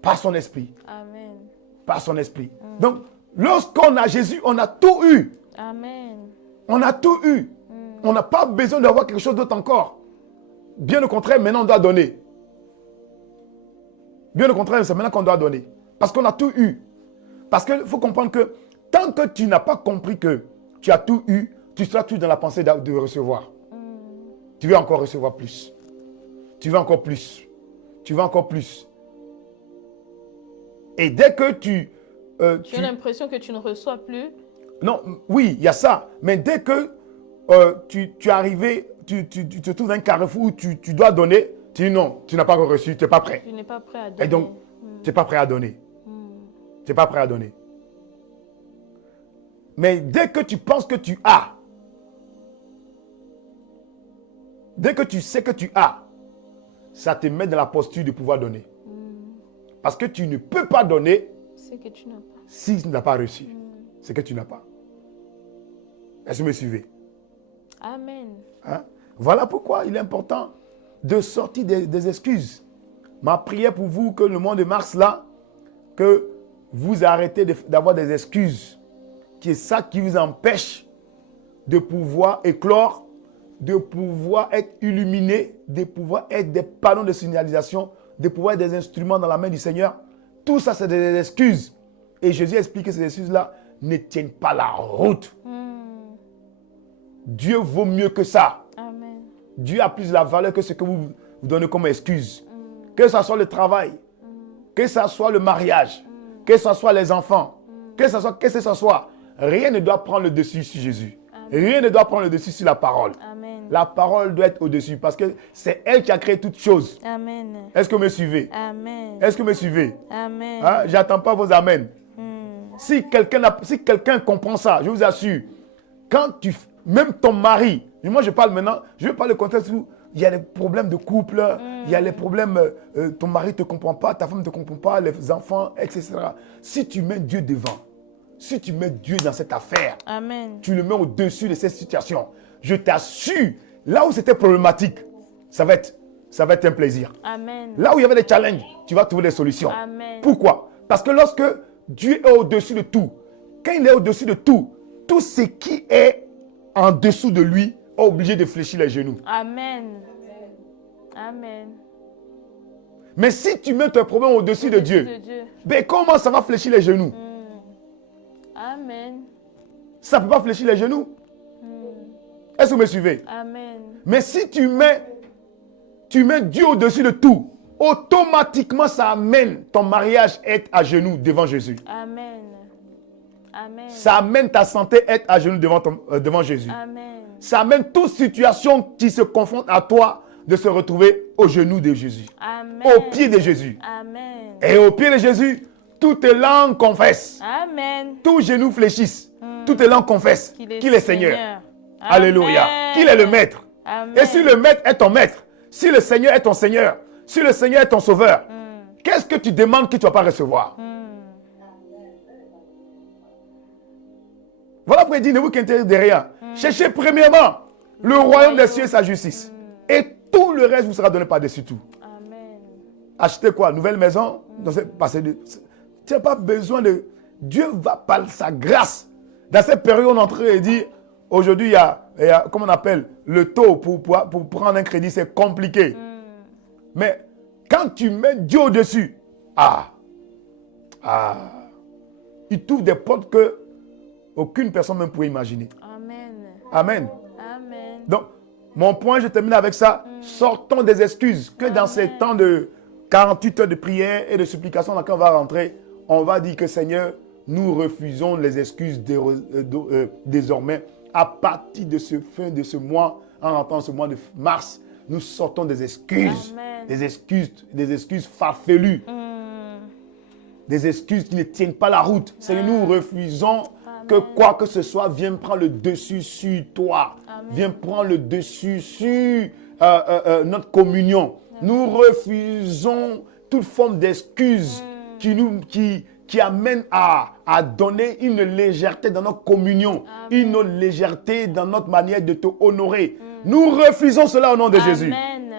Par son esprit. Amen. Amen. Par son esprit. Donc, lorsqu'on a Jésus, on a tout eu. Amen. On a tout eu. On n'a pas besoin d'avoir quelque chose d'autre encore. Bien au contraire, maintenant on doit donner. Bien au contraire, c'est maintenant qu'on doit donner. Parce qu'on a tout eu. Parce qu'il faut comprendre que tant que tu n'as pas compris que tu as tout eu, tu seras toujours dans la pensée de recevoir. Tu veux encore recevoir plus. Tu veux encore plus. Tu veux encore plus. Et dès que tu as l'impression que tu ne reçois plus. Non, oui, il y a ça. Mais dès que tu es arrivé, tu te trouves dans un carrefour où tu dois donner, tu dis non, tu n'as pas reçu, tu n'es pas prêt. Tu n'es pas prêt à donner. Et donc, tu n'es pas prêt à donner. Tu n'es pas prêt à donner. Mais dès que tu penses que tu as, dès que tu sais que tu as, ça te met dans la posture de pouvoir donner. Parce que tu ne peux pas donner si tu n'as pas reçu. C'est que tu n'as pas. Est-ce que vous me suivez? Amen. Hein? Voilà pourquoi il est important de sortir des excuses. Ma prière pour vous, que le mois de mars là, que vous arrêtez d'avoir des excuses. Qui est ça qui vous empêche de pouvoir éclore, de pouvoir être illuminé, de pouvoir être des panneaux de signalisation, de pouvoir être des instruments dans la main du Seigneur. Tout ça, c'est des excuses. Et Jésus a expliqué que ces excuses-là ne tiennent pas la route. Dieu vaut mieux que ça. Amen. Dieu a plus de la valeur que ce que vous donnez comme excuse. Que ce soit le travail, que ce soit le mariage, que ce soit les enfants, que ce soit, rien ne doit prendre le dessus sur Jésus. Amen. Rien ne doit prendre le dessus sur la parole. Amen. La parole doit être au-dessus parce que c'est elle qui a créé toutes choses. Amen. Est-ce que vous me suivez? Amen. Est-ce que vous me suivez? Amen. Hein? J'attends pas vos amens. Si quelqu'un comprend ça, je vous assure, même ton mari, et moi je parle maintenant, je veux parler du contexte où il y a des problèmes de couple, il y a les problèmes, ton mari ne te comprend pas, ta femme ne te comprend pas, les enfants, etc. Si tu mets Dieu devant, si tu mets Dieu dans cette affaire, Amen. Tu le mets au-dessus de cette situation, je t'assure, là où c'était problématique, ça va être un plaisir. Amen. Là où il y avait des challenges, tu vas trouver des solutions. Amen. Pourquoi? Parce que lorsque Dieu est au-dessus de tout, quand il est au-dessus de tout, tout ce qui est en dessous de lui est obligé de fléchir les genoux. Amen. Amen. Mais si tu mets ton problème au-dessus de Dieu, ben comment ça va fléchir les genoux? Amen. Ça ne peut pas fléchir les genoux. Est-ce que vous me suivez? Amen. Mais si tu mets Dieu au-dessus de tout, automatiquement ça amène ton mariage à être à genoux devant Jésus. Amen. Amen. Ça amène ta santé à être à genoux devant Jésus. Amen. Ça amène toute situation qui se confronte à toi de se retrouver aux genoux de Jésus, Amen. aux pieds de Jésus. Amen. Et aux pieds de Jésus, toutes langues confessent, Amen. tous genoux fléchissent, toutes langues confessent qu'il est Seigneur. Alléluia. Amen. Qu'il est le Maître. Amen. Et si le Maître est ton Maître, si le Seigneur est ton Seigneur, si le Seigneur est ton Sauveur, qu'est-ce que tu demandes que tu ne vas pas recevoir? Voilà pourquoi il dit, ne vous inquiétez de rien. Cherchez premièrement le royaume des cieux et sa justice. Et tout le reste vous sera donné par-dessus tout. Amen. Achetez quoi? Nouvelle maison? Tu n'as pas besoin de... Dieu va par sa grâce. Dans cette période, on est en train de dire, aujourd'hui, il y a, comment on appelle, le taux pour prendre un crédit, c'est compliqué. Mais quand tu mets Dieu au-dessus, il t'ouvre des portes que aucune personne même pourrait imaginer. Amen. Amen. Amen. Donc, mon point, je termine avec ça. Sortons des excuses. Que dans ces temps de 48 heures de prière et de supplication dans lesquels on va rentrer, on va dire que Seigneur, nous refusons les excuses désormais. À partir de ce fin de ce mois, en rentrant ce mois de mars, nous sortons des excuses. Amen. Des excuses farfelues. Des excuses qui ne tiennent pas la route. Seigneur, nous refusons que quoi que ce soit vienne prendre le dessus sur toi. Vienne prendre le dessus sur notre communion. Nous refusons toute forme d'excuse qui amène à donner une légèreté dans notre communion, une légèreté dans notre manière de te honorer. Nous refusons cela au nom de Jésus.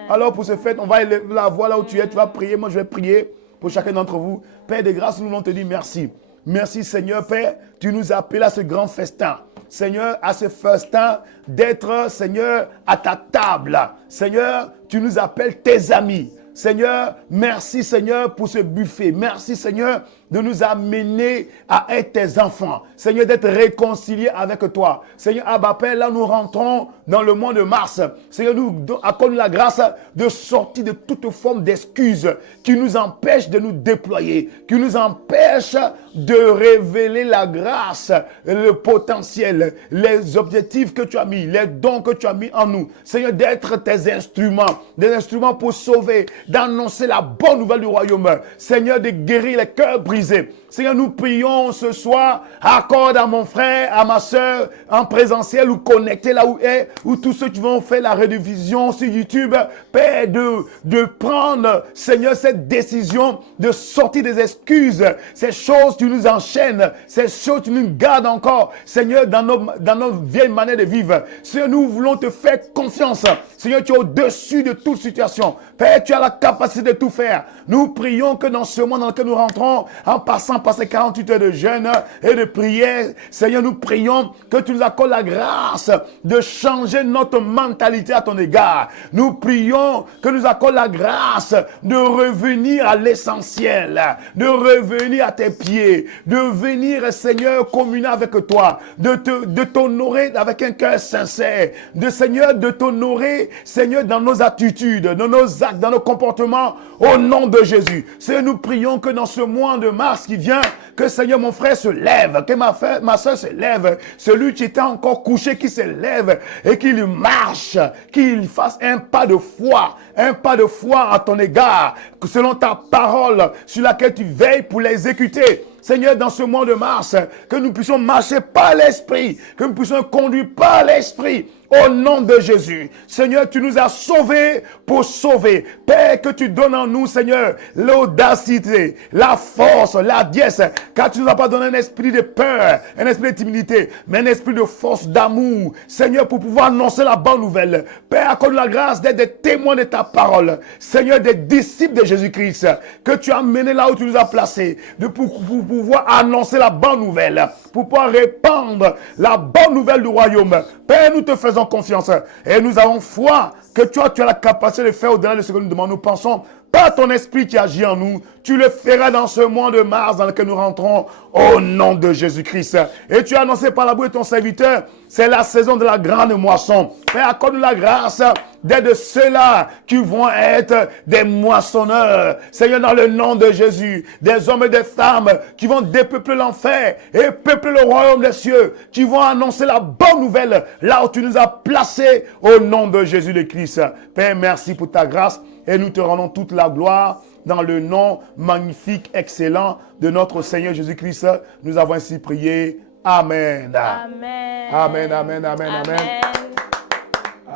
Alors pour ce fait, on va élever la voix là où tu es, tu vas prier, moi je vais prier pour chacun d'entre vous. Père de grâce, nous voulons te dire merci. Merci Seigneur, Père, tu nous as appelés à ce grand festin. Seigneur, à ce festin d'être, Seigneur, à ta table. Seigneur, tu nous appelles tes amis. Seigneur, merci Seigneur pour ce buffet. Merci Seigneur de nous amener à être tes enfants. Seigneur, d'être réconciliés avec toi. Seigneur, Abba Père, là nous rentrons dans le mois de mars. Seigneur, nous accorde la grâce de sortir de toute forme d'excuses qui nous empêchent de nous déployer, qui nous empêchent de révéler la grâce, le potentiel, les objectifs que tu as mis, les dons que tu as mis en nous. Seigneur, d'être tes instruments, des instruments pour sauver, d'annoncer la bonne nouvelle du royaume. Seigneur, de guérir les cœurs brisés. Seigneur, nous prions ce soir, accorde à mon frère, à ma soeur, en présentiel ou connecté là où est, ou tous ceux qui vont faire la rediffusion sur YouTube, Père, de prendre, Seigneur, cette décision de sortir des excuses, ces choses qui nous enchaînent, ces choses qui nous gardent encore, Seigneur, dans nos vieilles manières de vivre. Seigneur, nous voulons te faire confiance. Seigneur, tu es au-dessus de toute situation. Père, tu as la capacité de tout faire. Nous prions que dans ce mois dans lequel nous rentrons, en passant par ces 48 heures de jeûne et de prière, Seigneur, nous prions que tu nous accordes la grâce de changer notre mentalité à ton égard. Nous prions que nous accordes la grâce de revenir à l'essentiel, de revenir à tes pieds, de venir, Seigneur, communier avec toi, de t'honorer avec un cœur sincère, Seigneur, de t'honorer, Seigneur, dans nos attitudes, dans nos actes, dans nos comportements, au nom de Jésus. Seigneur, nous prions que dans ce mois de mars qui vient, que Seigneur, mon frère se lève, que ma soeur se lève, celui qui était encore couché, qui se lève et qu'il marche, qu'il fasse un pas de foi à ton égard, selon ta parole sur laquelle tu veilles pour l'exécuter. Seigneur, dans ce mois de mars, que nous puissions marcher par l'Esprit, que nous puissions conduire par l'Esprit, au nom de Jésus. Seigneur, tu nous as sauvés pour sauver. Père, que tu donnes en nous, Seigneur, l'audacité, la force, la dièse, car tu ne nous as pas donné un esprit de peur, un esprit de timidité, mais un esprit de force, d'amour. Seigneur, pour pouvoir annoncer la bonne nouvelle. Père, accorde la grâce d'être des témoins de ta parole. Seigneur, des disciples de Jésus-Christ, que tu as menés là où tu nous as placés, pour pouvoir annoncer la bonne nouvelle, pour pouvoir répandre la bonne nouvelle du royaume. Père, nous te faisons confiance et nous avons foi que tu as la capacité de faire au-delà de ce que nous demandons. Nous pensons par ton esprit qui agit en nous, tu le feras dans ce mois de mars dans lequel nous rentrons au nom de Jésus-Christ. Et tu as annoncé par la bouche de ton serviteur, c'est la saison de la grande moisson. Père, accorde-nous la grâce d'être de ceux-là qui vont être des moissonneurs. Seigneur, dans le nom de Jésus, des hommes et des femmes qui vont dépeupler l'enfer et peupler le royaume des cieux, qui vont annoncer la bonne nouvelle là où tu nous as placés au nom de Jésus le Christ. Père, merci pour ta grâce et nous te rendons toute la gloire dans le nom magnifique, excellent de notre Seigneur Jésus-Christ. Nous avons ainsi prié. Amen. Amen. Amen, amen, amen, amen.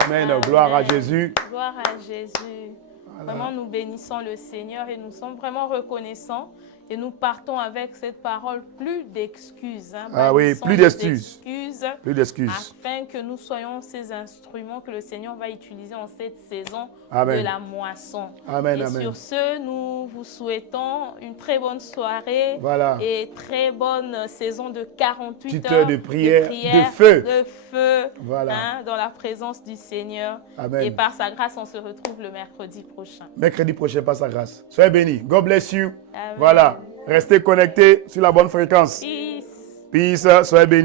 Amen. Gloire à Jésus. Gloire à Jésus. Voilà. Vraiment, nous bénissons le Seigneur et nous sommes vraiment reconnaissants. Et nous partons avec cette parole, plus d'excuses. Hein. Ah oui, plus d'excuses. Plus d'excuses. Afin que nous soyons ces instruments que le Seigneur va utiliser en cette saison Amen. de la moisson. Amen, et amen. sur ce, nous vous souhaitons une très bonne soirée Voilà. et très bonne saison de 48 Petite heure de prière, de feu. de feu, Voilà. hein, dans la présence du Seigneur. Amen. Et par sa grâce, on se retrouve le mercredi prochain. Mercredi prochain, par sa grâce. Soyez bénis. God bless you. Amen. Voilà. Restez connectés sur la bonne fréquence. Peace. Peace. Soyez bénis.